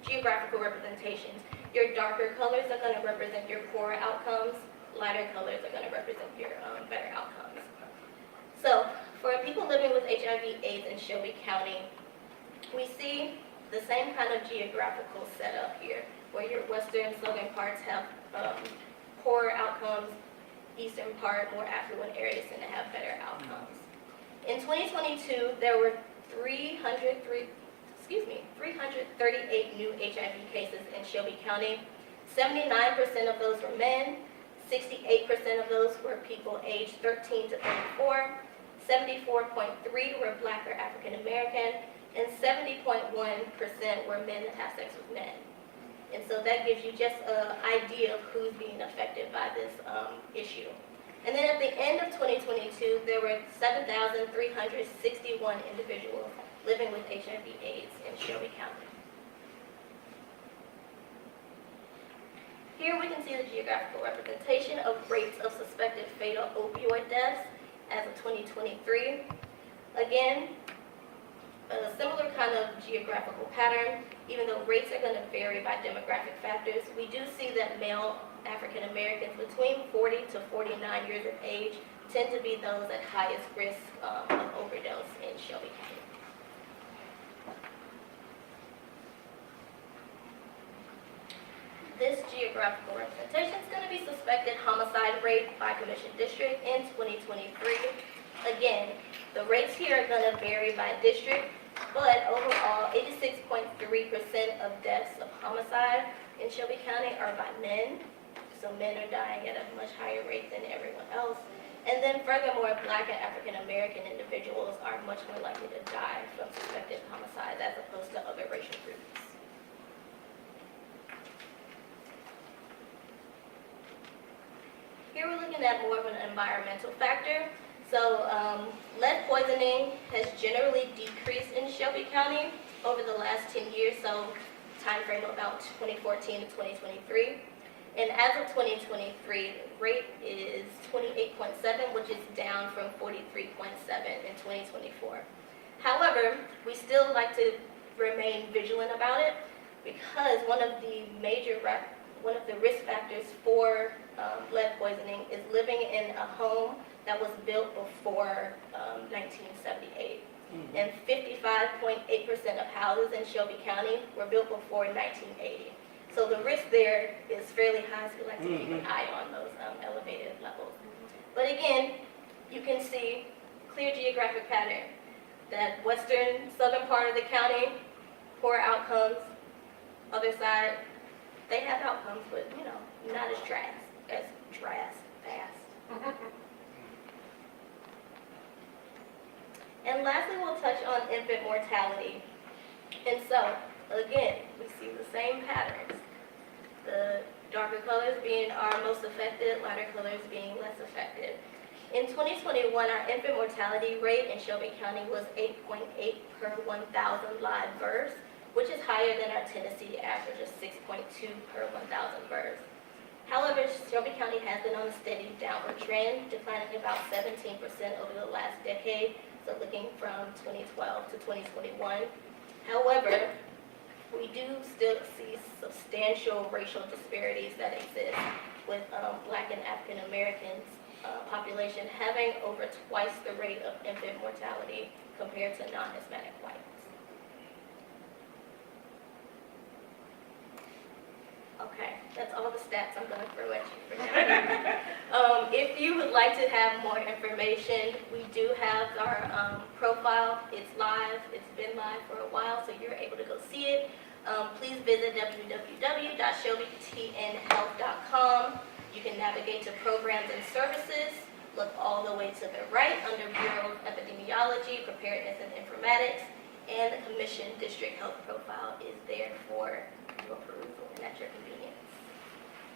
geographical representations, your darker colors are going to represent your poorer outcomes, lighter colors are going to represent your better outcomes. So, for people living with HIV/AIDS in Shelby County, we see the same kind of geographical setup here, where your western, southern parts have poorer outcomes, eastern part, more affluent areas tend to have better outcomes. In 2022, there were 338 new HIV cases in Shelby County. 79% of those were men, 68% of those were people aged 13 to 34, 74.3% were Black or African American, and 70.1% were men that have sex with men. And so that gives you just an idea of who's being affected by this issue. And then at the end of 2022, there were 7,361 individuals living with HIV/AIDS in Shelby County. Here we can see the geographical representation of rates of suspected fatal opioid deaths as of 2023. Again, a similar kind of geographical pattern, even though rates are going to vary by demographic factors. We do see that male African Americans between 40 to 49 years of age tend to be those at highest risk of overdose in Shelby County. This geographical representation is going to be suspected homicide rate by Commission District in 2023. Again, the rates here are going to vary by district, but overall, 86.3% of deaths of homicide in Shelby County are by men. So men are dying at a much higher rate than everyone else. And then furthermore, Black and African American individuals are much more likely to die from suspected homicides as opposed to other racial groups. Here we're looking at more of an environmental factor. So lead poisoning has generally decreased in Shelby County over the last 10 years, so time frame about 2014 to 2023. And as of 2023, rate is 28.7, which is down from 43.7 in 2024. However, we still like to remain vigilant about it because one of the risk factors for lead poisoning is living in a home that was built before 1978. And 55.8% of houses in Shelby County were built before 1980. So the risk there is fairly high, so we like to keep an eye on those elevated levels. But again, you can see clear geographic pattern that western, southern part of the county, poor outcomes, other side, they have outcomes, but not as fast. And lastly, we'll touch on infant mortality. And so, again, we see the same patterns. The darker colors being our most affected, lighter colors being less affected. In 2021, our infant mortality rate in Shelby County was 8.8 per 1,000 live births, which is higher than our Tennessee average of 6.2 per 1,000 births. However, Shelby County has been on a steady downward trend, declining about 17% over the last decade, so looking from 2012 to 2021. However, we do still see substantial racial disparities that exist with Black and African Americans population having over twice the rate of infant mortality compared to non-Hispanic whites. Okay, that's all the stats I'm going to throw at you for now. If you would like to have more information, we do have our profile. It's live. It's been live for a while, so you're able to go see it. Please visit www.shelbytnhealth.com. You can navigate to programs and services. Look all the way to the right under Bureau of Epidemiology, Preparedness and Informatics. and the Commission District Health Profile is there for your perusal and at your convenience.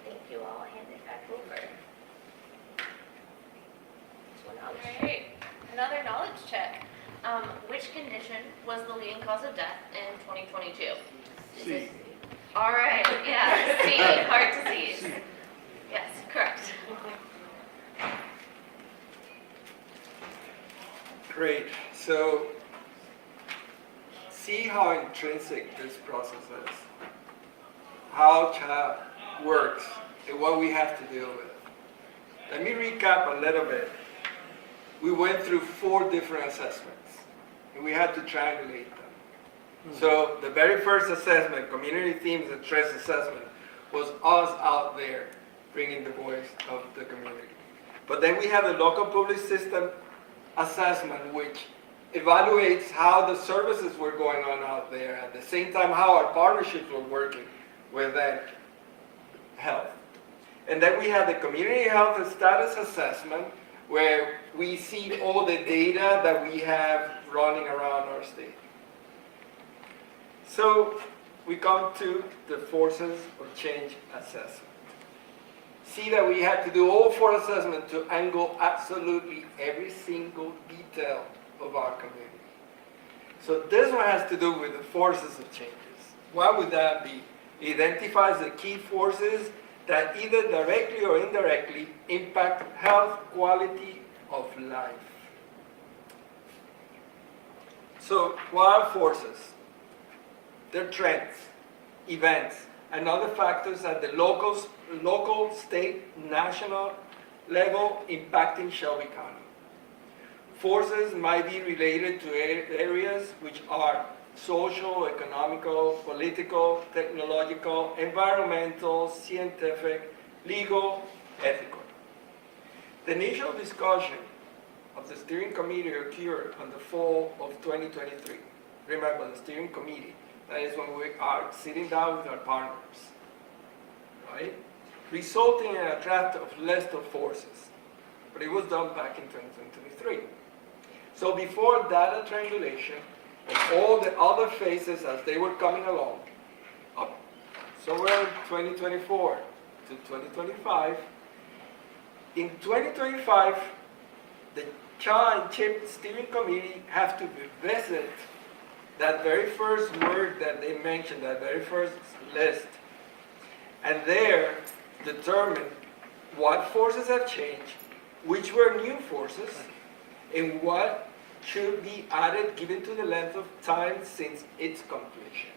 Thank you all. I'll hand it back over. Alright, another knowledge check. Which condition was the leading cause of death in 2022? C. Alright, yeah, C, heart disease. Yes, correct. Great. So see how intrinsic this process is, how CHAP works, and what we have to deal with. Let me recap a little bit. We went through 4 different assessments, and we had to triangulate them. So the very first assessment, community themes and stress assessment, was us out there bringing the voice of the community. But then we have the local public system assessment, which evaluates how the services were going on out there, at the same time how our partnerships were working with that health. And then we have the community health and status assessment, where we see all the data that we have running around our state. So we come to the forces of change assessment. See that we had to do all 4 assessments to angle absolutely every single detail of our community. So this one has to do with the forces of changes. What would that be? It identifies the key forces that either directly or indirectly impact health quality of life. So what are forces? They're trends, events, and other factors at the local, state, national level impacting Shelby County. Forces might be related to areas which are social, economical, political, technological, environmental, scientific, legal, ethical. The initial discussion of the steering committee occurred on the fall of 2023. Remember, the steering committee, that is when we are sitting down with our partners, right? Resulting in a draft of list of forces, but it was done back in 2023. So before data triangulation and all the other phases as they were coming along, up somewhere 2024 to 2025, in 2025, the CHA and CHIP steering committee have to revisit that very first word that they mentioned, that very first list, and there determine what forces have changed, which were new forces, and what should be added given to the length of time since its completion.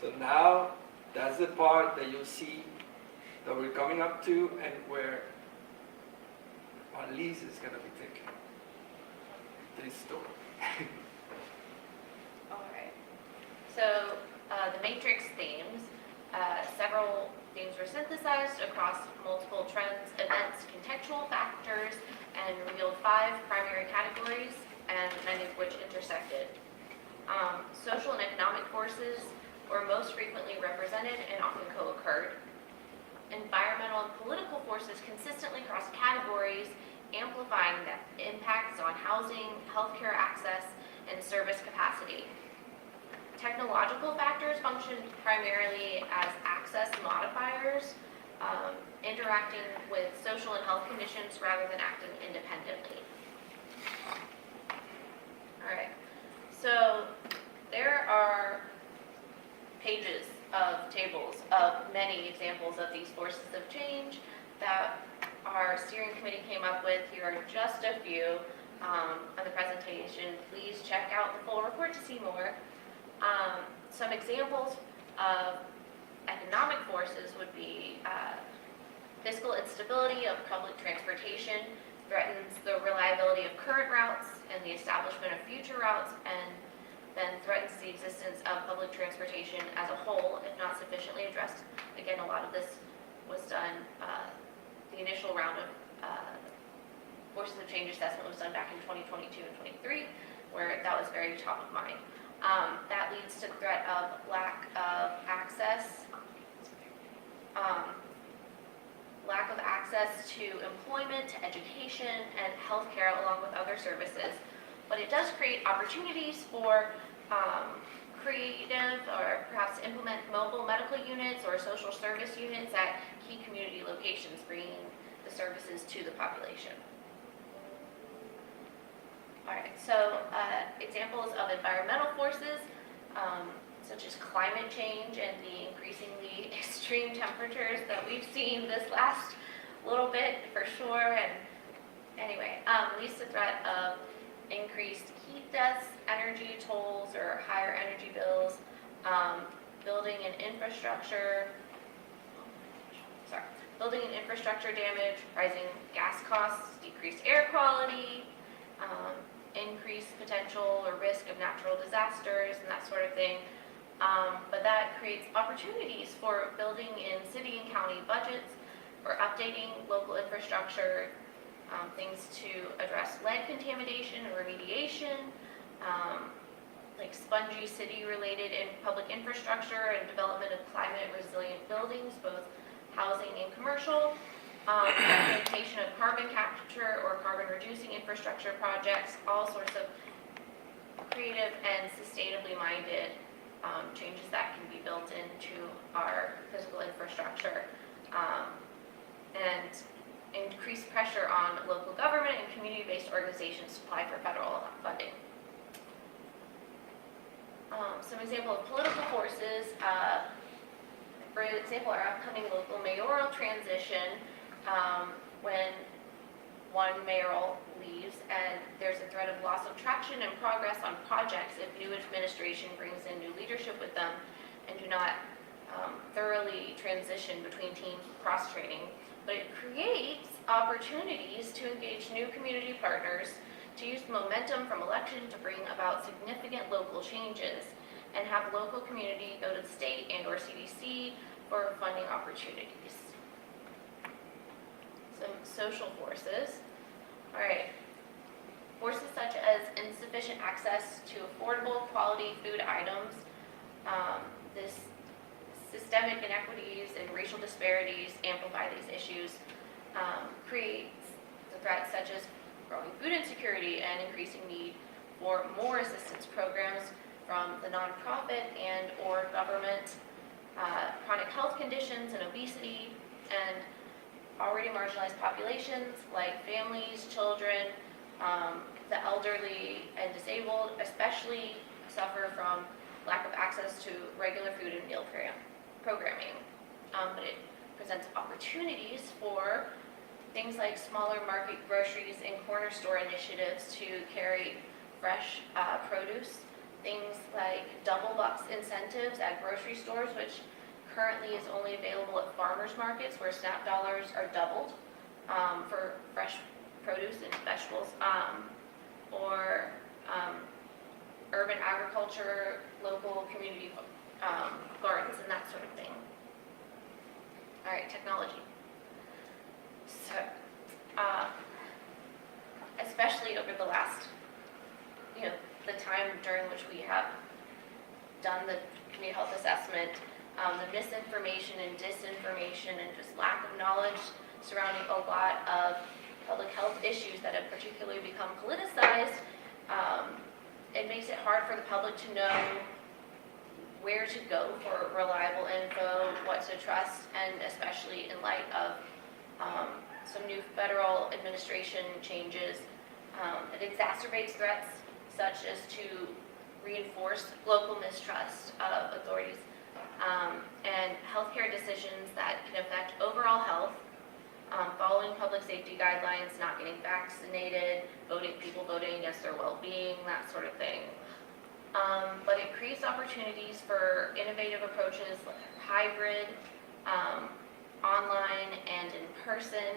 So now, that's the part that you'll see that we're coming up to and where our lease is going to be taken. This story. Alright, so the matrix themes, several themes were synthesized across multiple trends, events, contextual factors, and revealed 5 primary categories, and many of which intersected. Social and economic forces were most frequently represented and often co-occurred. Environmental and political forces consistently cross categories, amplifying the impacts on housing, healthcare access, and service capacity. Technological factors functioned primarily as access modifiers, interacting with social and health conditions rather than acting independently. Alright, so there are pages of tables of many examples of these forces of change that our steering committee came up with. Here are just a few on the presentation. Please check out the full report to see more. Some examples of economic forces would be fiscal instability of public transportation threatens the reliability of current routes and the establishment of future routes, and then threatens the existence of public transportation as a whole if not sufficiently addressed. Again, a lot of this was done, the initial round of forces of change assessment was done back in 2022 and 23, where that was very top of mind. That leads to the threat of lack of access, to employment, to education, and healthcare, along with other services, but it does create opportunities for creative or perhaps implement mobile medical units or social service units at key community locations, bringing the services to the population. All right, so examples of environmental forces, such as climate change and the increasingly extreme temperatures that we've seen this last little bit for sure. And anyway, leads to threat of increased heat deaths, energy tolls or higher energy bills, building and infrastructure damage, rising gas costs, decreased air quality, increased potential or risk of natural disasters and that sort of thing. But that creates opportunities for building in city and county budgets, for updating local infrastructure, things to address lead contamination and remediation, like spongy city-related and public infrastructure and development of climate-resilient buildings, both housing and commercial, implementation of carbon capture or carbon-reducing infrastructure projects, all sorts of creative and sustainably minded changes that can be built into our physical infrastructure, and increase pressure on local government and community-based organizations to apply for federal funding. Some example of political forces, for example, our upcoming local mayoral transition, when one mayoral leaves and there's a threat of loss of traction and progress on projects if new administration brings in new leadership with them and do not thoroughly transition between teams with cross-training. But it creates opportunities to engage new community partners, to use momentum from election to bring about significant local changes, and have local community go to the state and or CDC for funding opportunities. Some social forces. All right. Forces such as insufficient access to affordable quality food items, this systemic inequities and racial disparities amplify these issues, creates the threats such as growing food insecurity and increasing need for more assistance programs from the nonprofit and or government, chronic health conditions and obesity, and already marginalized populations like families, children, the elderly and disabled especially suffer from lack of access to regular food and meal programming. But it presents opportunities for things like smaller market groceries and corner store initiatives to carry fresh produce, things like double bucks incentives at grocery stores, which currently is only available at farmers markets where SNAP dollars are doubled for fresh produce and vegetables, or urban agriculture, local community gardens, and that sort of thing. All right, technology. So, especially over the last, the time during which we have done the community health assessment, the misinformation and disinformation and just lack of knowledge surrounding a lot of public health issues that have particularly become politicized, it makes it hard for the public to know where to go for reliable info, what to trust, and especially in light of some new federal administration changes, it exacerbates threats such as to reinforce local mistrust of authorities, and healthcare decisions that can affect overall health, following public safety guidelines, not getting vaccinated, people voting against their well-being, that sort of thing. But it creates opportunities for innovative approaches like hybrid, online and in person,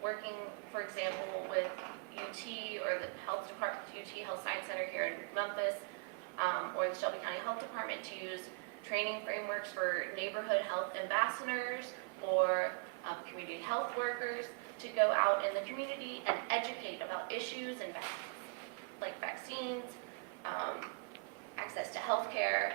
working, for example, with UT or the health department, UT Health Science Center here in Memphis, or the Shelby County Health Department to use training frameworks for neighborhood health ambassadors or community health workers to go out in the community and educate about issues and like vaccines, access to healthcare,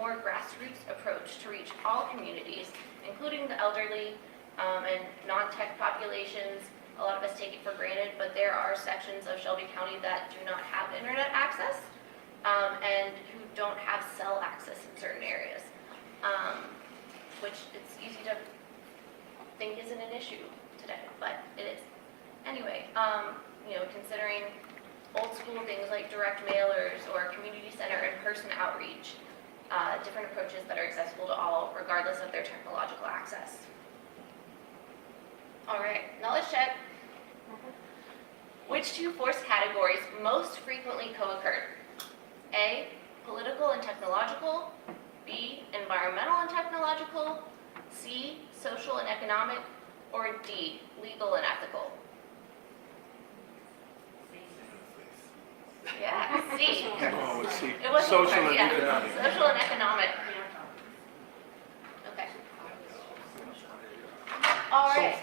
more grassroots approach to reach all communities, including the elderly and non-tech populations, a lot of us take it for granted, but there are sections of Shelby County that do not have internet access, and who don't have cell access in certain areas, which it's easy to think isn't an issue today, but it is. Anyway, considering old school things like direct mailers or community center in-person outreach, different approaches that are accessible to all regardless of their technological access. All right, knowledge check. Which two force categories most frequently co-occur? A, political and technological, B, environmental and technological, C, social and economic, or D, legal and ethical? Yeah, C. Oh, let's see. It wasn't Social hard, and yeah. economic. Social and economic. Okay. All right.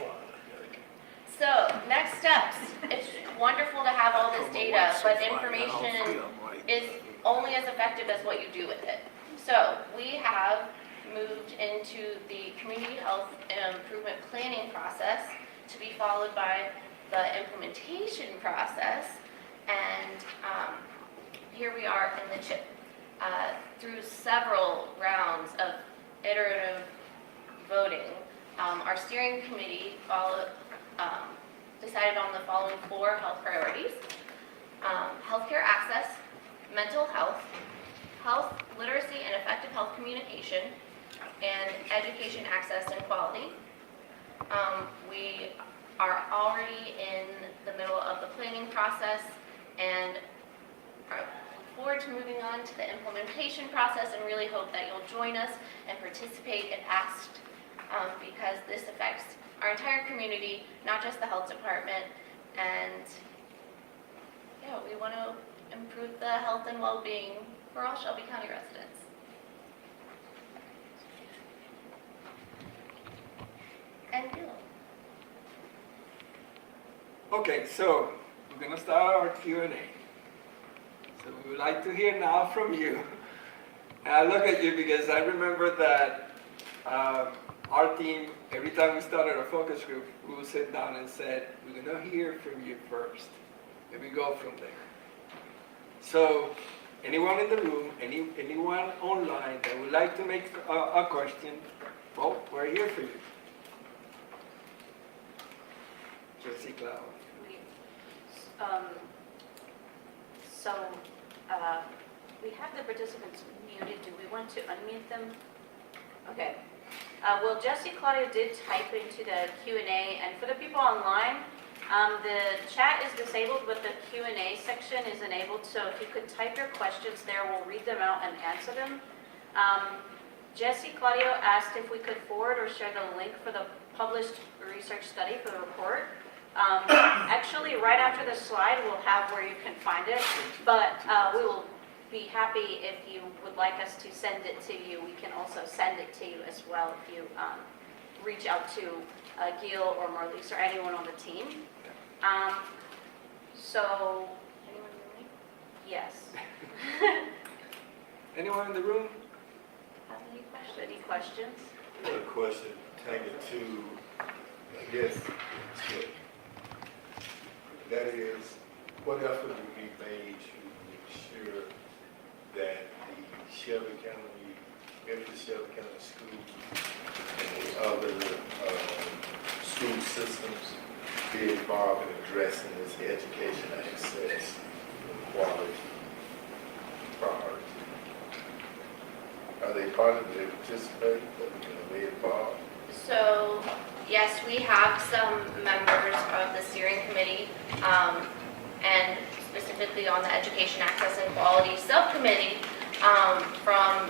So, next steps. It's wonderful to have all this data, but information is only as effective as what you do with it. So, we have moved into the community health improvement planning process to be followed by the implementation process. And here we are in the CHIP. Through several rounds of iterative voting, our steering committee decided on the following 4 health priorities: healthcare access, mental health, health literacy and effective health communication, and education access and quality. We are already in the middle of the planning process and look forward to moving on to the implementation process, and really hope that you'll join us and participate and ask, because this affects our entire community, not just the health department. And yeah, we want to improve the health and well-being for all Shelby County residents. And Bill. Okay, so we're gonna start our Q&A. So we would like to hear now from you. And I look at you because I remember that our team, every time we started a focus group, we would sit down and said, we're gonna hear from you first, and we go from there. So anyone in the room, anyone online that would like to make a question, well, we're here for you. Jesse Cloud. We have the participants muted. Do we want to unmute them? Okay. Well, Jesse Claudio did type into the Q&A, and for the people online, the chat is disabled, but the Q&A section is enabled, so if you could type your questions there, we'll read them out and answer them. Jesse Claudio asked if we could forward or share the link for the published research study for the report. Actually, right after the slide, we'll have where you can find it, but we will be happy if you would like us to send it to you. We can also send it to you as well if you reach out to Gil or Marlise or anyone on the team. So, anyone in the room? Yes. Anyone in the room? Have any questions? I have a question, take it to, I guess, CHIP. That is, what effort will be made to ensure that the Shelby County, maybe the Shelby County schools and the other school systems be involved in addressing this education access and quality priority? Are they part of it, participate, but are they involved? So, yes, we have some members of the steering committee, and specifically on the Education Access and Quality Subcommittee from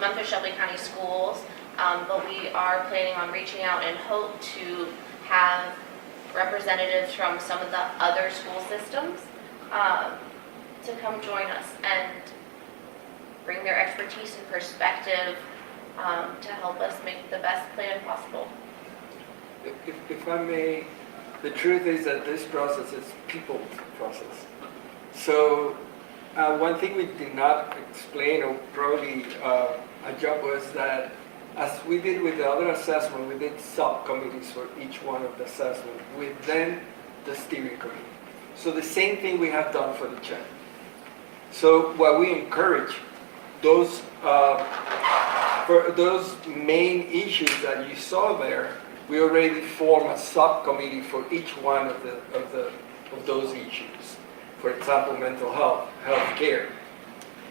Memphis Shelby County Schools, but we are planning on reaching out and hope to have representatives from some of the other school systems to come join us and bring their expertise and perspective to help us make the best plan possible. If I may, the truth is that this process is people's process. So one thing we did not explain, or probably a job, was that as we did with the other assessment, we did subcommittees for each one of the assessment within the steering committee. So the same thing we have done for the check. So what we encourage, those, for those main issues that you saw there, we already form a subcommittee for each one of those issues. For example, mental health, healthcare,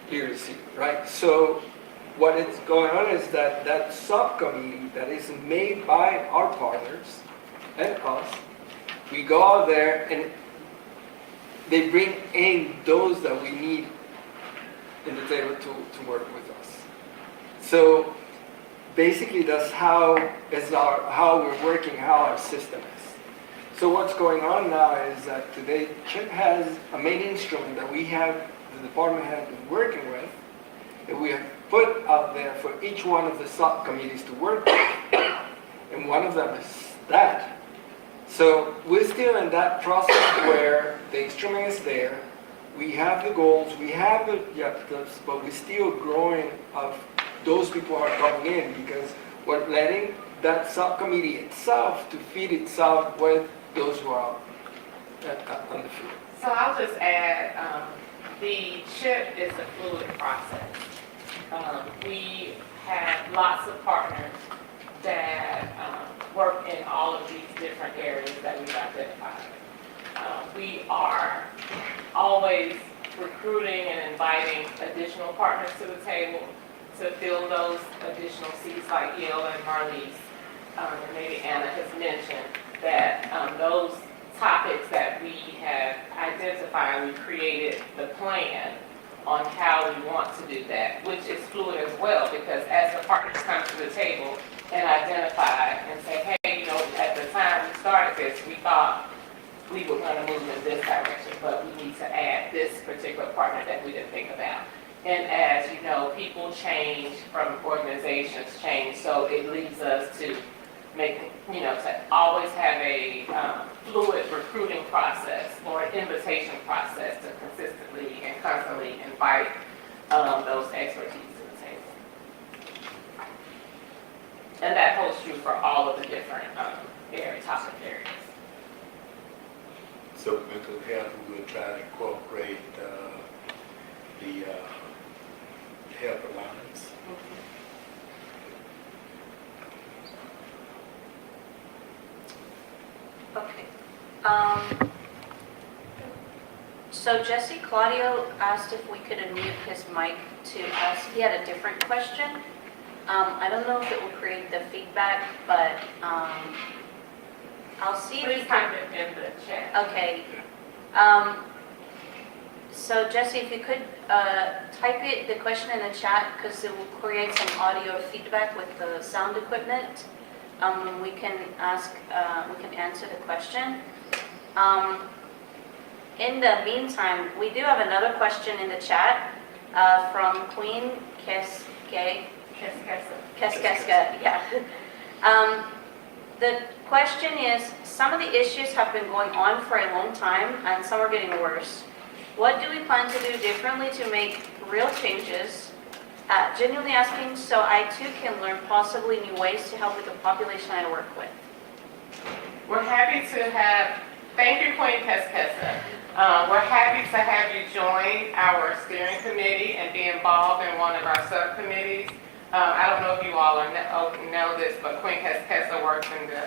literacy, right? So what is going on is that that subcommittee that is made by our partners and us, we go out there and they bring in those that we need in the table to work with us. So basically that's how we're working, how our system is. So what's going on now is that today CHIP has a main instrument that we have, the department has been working with, that we have put out there for each one of the subcommittees to work with, and one of them is that. So we're still in that process where the instrument is there, we have the goals, we have the objectives, but we're still growing of those people who are coming in because we're letting that subcommittee itself to feed itself with those who are on the field. So I'll just add, the CHIP is a fluid process. We have lots of partners that work in all of these different areas that we've identified. We are always recruiting and inviting additional partners to the table to fill those additional seats like Yale and Marlies, and maybe Anna has mentioned that those topics that we have identified, we created the plan on how we want to do that, which is fluid as well, because as the partners come to the table and identify and say, hey, you know, at the time we started this, we thought we were going to move in this direction, but we need to add this particular partner that we didn't think about. And as you know, people change from organizations change, so it leads us to make, you know, to always have a fluid recruiting process or an invitation process to consistently and constantly invite those expertise to the table. And that holds true for all of the different topic areas. So mental health, we will try to incorporate the health alliance. Okay. So Jesse Claudio asked if we could unmute his mic to ask. He had a different question. I don't know if it will create the feedback, but I'll see if Please he can. type it in the chat. Okay. So Jesse, if you could type the question in the chat, because it will create some audio feedback with the sound equipment. We can answer the question. In the meantime, we do have another question in the chat from Queen Keskesa. Yeah. The question is, some of the issues have been going on for a long time and some are getting worse. What do we plan to do differently to make real changes? Genuinely asking so I too can learn possibly new ways to help with the population I work with. We're happy to have, thank you Queen Keskesa. We're happy to have you join our steering committee and be involved in one of our subcommittees. I don't know if you all know this, but Queen Keskesa works in the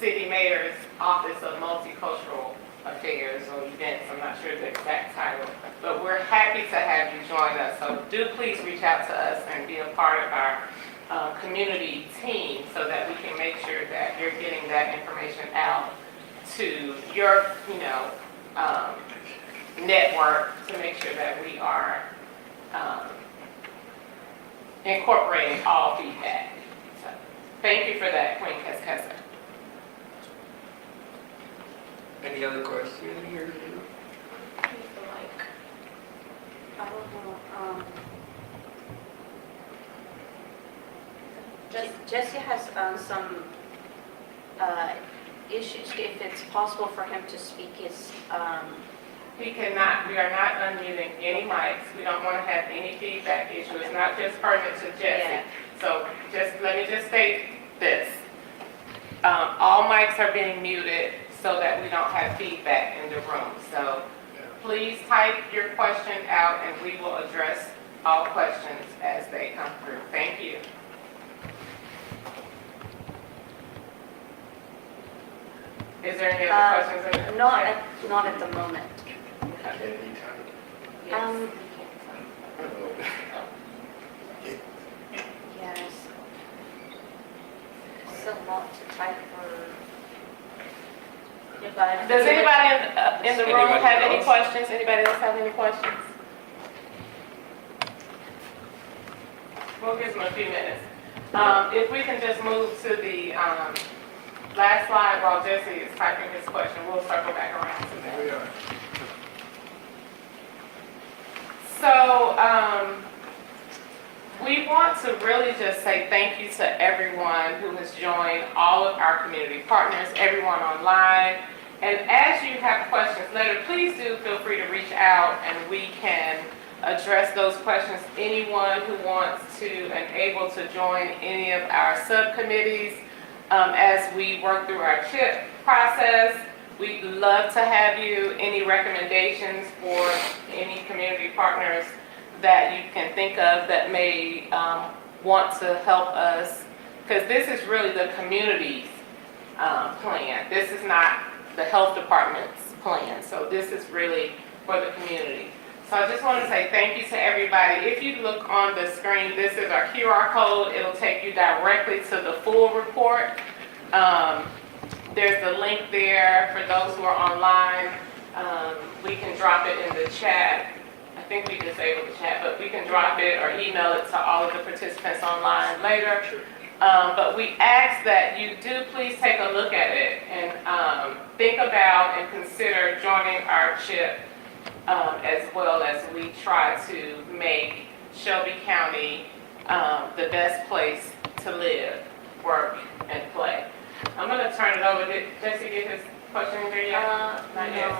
City Mayor's Office of Multicultural Affairs or Events. I'm not sure the exact title, but we're happy to have you join us. So do please reach out to us and be a part of our community team so that we can make sure that you're getting that information out to your, network to make sure that we are incorporating all feedback. So, thank you for that, Queen Keskesa. Any other question here? I don't know. Jesse has some issues. If it's possible for him to speak, We are not unmuting any mics. We don't want to have any feedback issues. It's not just pertinent to Jesse. Yeah. So let me just state this. All mics are being muted so that we don't have feedback in the room. So please type your question out and we will address all questions as they come through. Thank you. Is there any other questions? Not at the moment. Um, yes. It's a lot to type for. Does anybody in the room Anybody have any else? questions? Anybody else have any questions? We'll give them a few minutes. If we can just move to the last slide while Jesse is typing his question, we'll circle back around to that. We are. So, we want to really just say thank you to everyone who has joined, all of our community partners, everyone online. And as you have questions later, please do feel free to reach out and we can address those questions. Anyone who wants to and able to join any of our subcommittees as we work through our CHIP process, we'd love to have you. Any recommendations for any community partners that you can think of that may want to help us? Because this is really the community's plan. This is not the health department's plan. So this is really for the community. So I just want to say thank you to everybody. If you look on the screen, this is our QR code. It'll take you directly to the full report. There's a link there for those who are online. We can drop it in the chat. I think we disable the chat, but we can drop it or email it to all of the participants online later. But we ask that you do please take a look at it and think about and consider joining our CHIP as well as we try to make Shelby County the best place to live, work, and play. I'm going to turn it over. Did Jesse get his question in there yet? Not yet.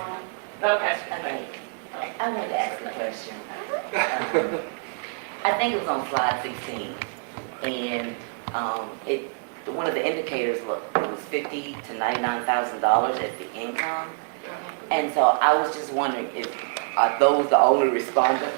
Okay. Okay. I wanted to ask a question. I think it was on slide 16, and one of the indicators looked, it was $50,000 to $99,000 as the income, and so I was just wondering if are those the only respondents?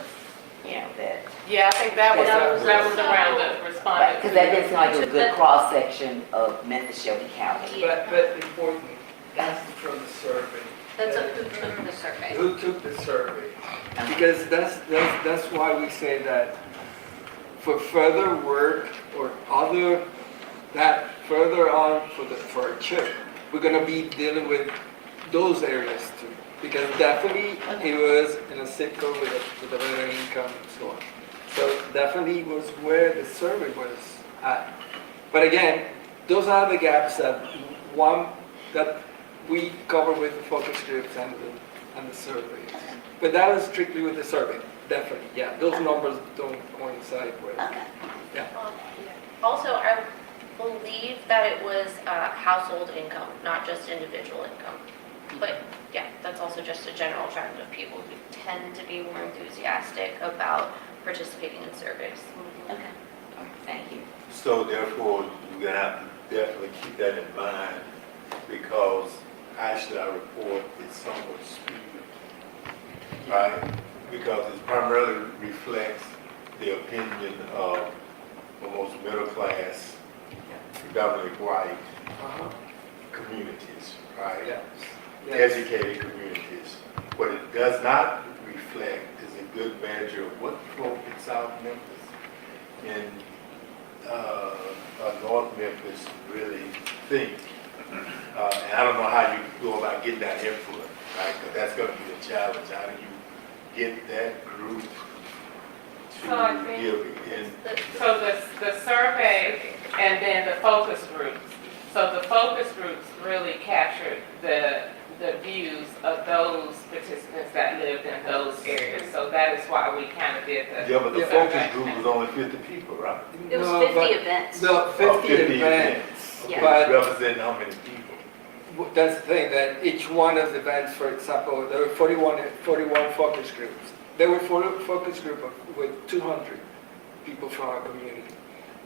Yeah. That, Yeah, I think that was around the respondents. because that didn't seem like it was a good cross section of Memphis Shelby County. But importantly, that's from the survey. That's who took the survey. Who took the survey? Because that's why we say that for further work or other, that further on for our CHIP, we're gonna be dealing with those areas too. Because definitely it was in a zip code with a better income and so on. So definitely was where the survey was at. But again, those are the gaps that we cover with the focus groups and the surveys. But that was strictly with the survey, definitely, yeah. Those numbers don't coincide with, Okay. yeah. Also, I believe that it was household income, not just individual income. But yeah, that's also just a general trend of people who tend to be more enthusiastic about participating in surveys. Okay. Thank you. So therefore, you're gonna have to definitely keep that in mind, because actually our report is somewhat skewed, right? Because it primarily reflects the opinion of almost middle class, predominantly white communities, right? Yes. Educated communities. What it does not reflect is a good measure of what folk in South Memphis and North Memphis really think. And I don't know how you go about getting that input, right? Because that's going to be the challenge. How do you get that group So I to think give in? So the survey and then the focus groups. So the focus groups really captured the views of those participants that lived in those areas. So that is why we kind of did the. Yeah, but the Yeah. focus group was only 50 people, right? It was No, 50 but- events. No, 50 50 events, Yeah. but Representing how many people? that's the thing, that each one of the events, for example, there were 41 focus groups. There were 4 focus groups with 200 people from our community.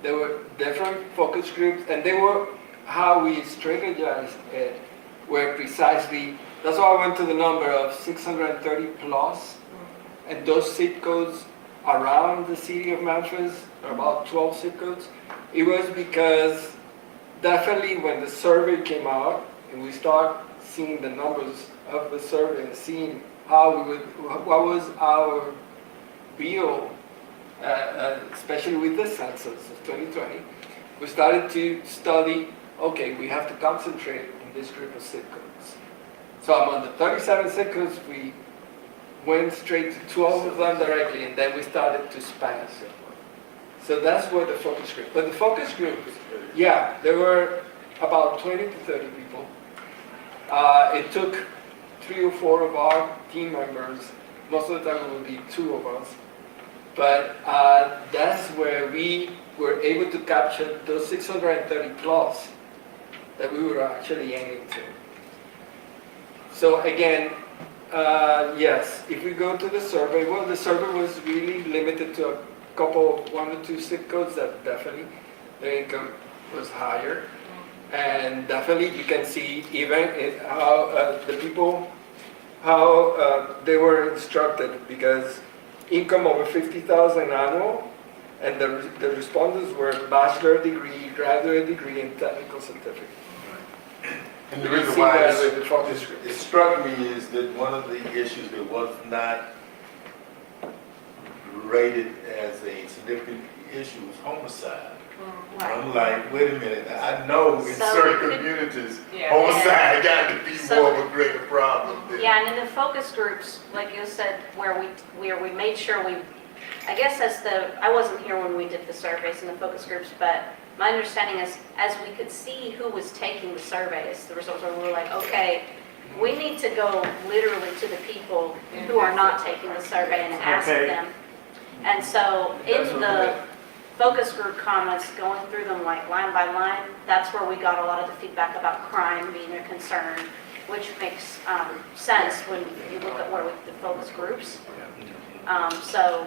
there were different focus groups, and they were how we strategized it were precisely, that's why I went to the number of 630 plus, and those zip codes around the city of Memphis, about 12 zip codes. It was because definitely when the survey came out and we start seeing the numbers of the survey and seeing how we would, what was our bill, especially with the census of 2020, we started to study, okay, we have to concentrate on this group of zip codes. So among the 37 zip codes, we went straight to 12 of them directly, and then we started to span. So that's where the focus group. But the focus groups, yeah, there were about 20 to 30 people. It took 3 or 4 of our team members. Most of the time it would be 2 of us. But that's where we were able to capture those 630 plus that we were actually aiming to. So again, yes, if we go to the survey, well, the survey was really limited to a couple, 1 or 2 zip codes that definitely their income was higher. And definitely you can see even how the people, how they were instructed, because income over 50,000 annual, and the respondents were bachelor degree, graduate degree, and technical certificate. And the You reason see why that with the focus group. it struck me is that one of the issues that was not rated as a significant issue was homicide. I'm like, wait a minute, I know in So certain we could- communities, Yeah. homicide got to be So- more of a greater problem than. Yeah, and in the focus groups, like you said, where we made sure we, I guess I wasn't here when we did the surveys and the focus groups, but my understanding is, as we could see who was taking the surveys, the results were, we were like, okay, we need to go literally to the people who are not taking the survey and ask them. And so in the focus group comments, going through them like line by line, that's where we got a lot of the feedback about crime being a concern, which makes sense when you look at where we did focus groups. So,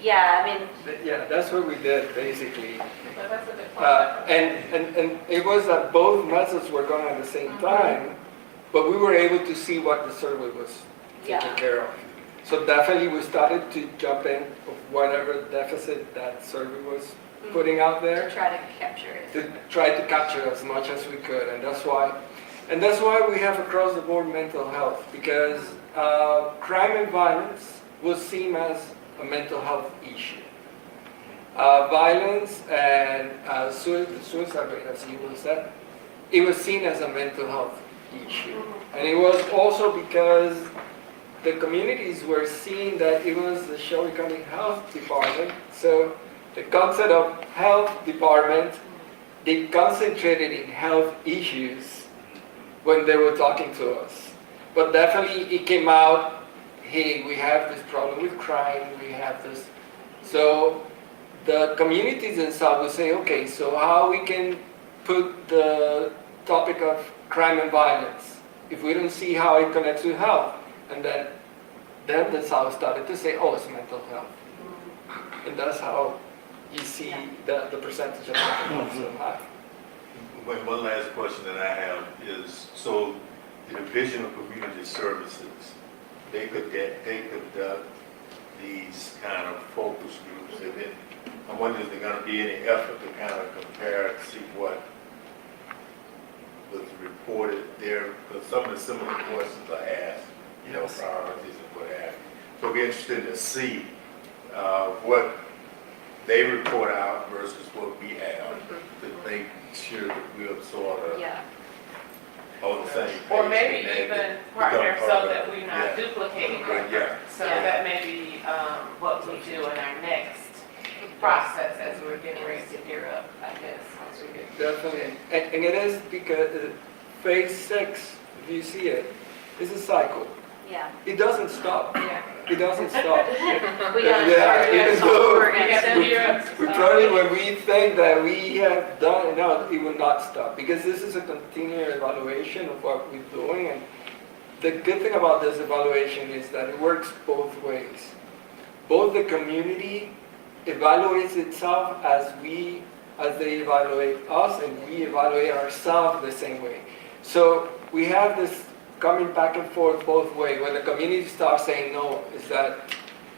yeah, I mean, Yeah, that's what we did basically. But that's a good point. And it was that both methods were going at the same time, but we were able to see what the survey was taking Yeah. care of. So definitely we started to jump in of whatever deficit that survey was putting out there to try to capture it. to try to capture as much as we could, and that's why we have across the board mental health, because crime and violence was seen as a mental health issue. Violence and suicide rate, as you said, it was seen as a mental health issue. And it was also because the communities were seeing that it was the Shelby County Health Department. So the concept of health department, they concentrated in health issues when they were talking to us. But definitely it came out, hey, we have this problem with crime, we have this. So the communities inside will say, okay, so how we can put the topic of crime and violence if we don't see how it connects with health? And then the South started to say, oh, it's mental health. And that's how you see the percentage of mental health so high. One last question that I have is, so the Division of Community Services, they conduct these kind of focus groups, and then I wonder if there's gonna be any effort to kind of compare and see what was reported there, because some of the similar questions are asked, priorities and what have you. So it'll be interesting to see what they report out versus what we have, to make sure that we absorb Yeah. all the same. Or page maybe and then even become partner part so of that it. we're not duplicating Right, work. yeah. So Yeah. that may be what we do in our next process as we're getting ready to gear up, I guess, once we get. Definitely. And it is because phase 6, if you see it, is a cycle. Yeah. It doesn't stop. Yeah. It doesn't stop. We gotta Yeah, start doing even some though over We got again. to gear up. We probably, when we think that we have done enough, it will not stop, because this is a continual evaluation of what we're doing. And the good thing about this evaluation is that it works both ways. Both the community evaluates itself as we as they evaluate us, and we evaluate ourselves the same way. So we have this coming back and forth both ways. When the community starts saying no, is that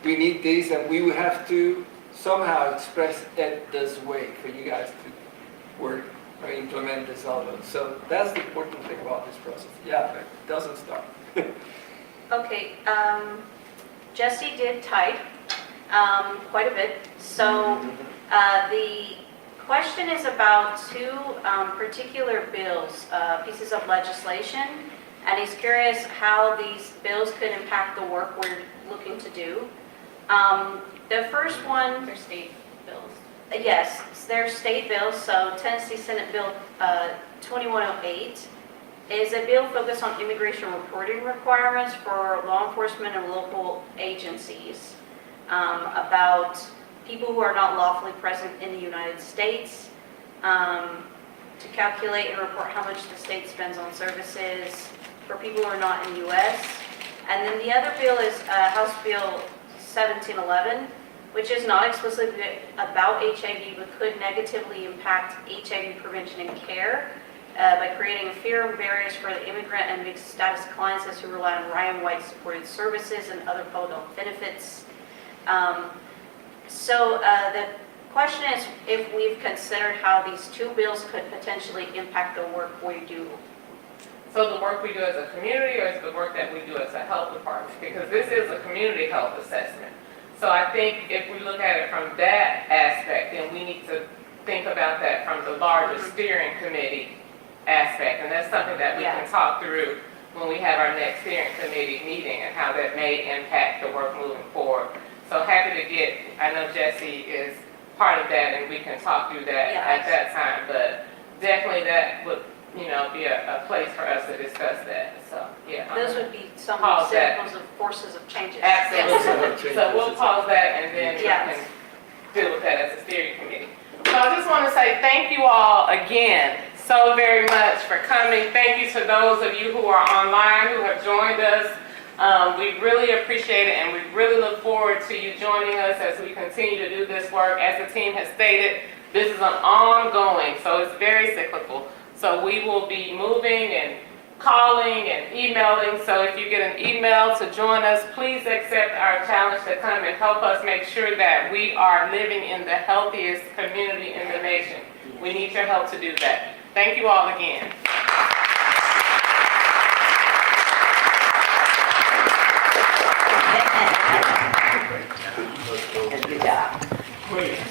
we need this, and we will have to somehow express it this way for you guys to work or implement this element. So that's the important thing about this process. Yeah, it doesn't stop. Okay, Jesse did type quite a bit. So the question is about two particular bills, pieces of legislation, and he's curious how these bills could impact the work we're looking to do. The first one, For state bills. yes, they're state bills. So Tennessee Senate Bill 2108 is a bill focused on immigration reporting requirements for law enforcement and local agencies about people who are not lawfully present in the United States, to calculate and report how much the state spends on services for people who are not in the U.S. And then the other bill is House Bill 1711, which is not explicitly about HIV, but could negatively impact HIV prevention and care by creating fear and barriers for the immigrant and mixed status clients who rely on Ryan White supported services and other public health benefits. So the question is if we've considered how these two bills could potentially impact the work we do. So the work we do as a community, or is the work that we do as a health department? Because this is a community health assessment. So I think if we look at it from that aspect, then we need to think about that from the larger steering committee aspect. And that's something that we can talk through when we have our next steering committee meeting and how that may impact the work moving forward. So happy to get, I know Jesse is part of that and we can talk through that at that time. But definitely that would, be a place for us to discuss that. So, yeah. Those would be some Pause that. examples of forces of changes. Absolutely. So we'll pause that and then we Yes. can deal with that as a steering committee. So I just want to say thank you all again so very much for coming. Thank you to those of you who are online who have joined us. We really appreciate it and we really look forward to you joining us as we continue to do this work. As the team has stated, this is an ongoing, so it's very cyclical. So we will be moving and calling and emailing. So if you get an email to join us, please accept our challenge to come and help us make sure that we are living in the healthiest community in the nation. We need your help to do that. Thank you all again. Good job.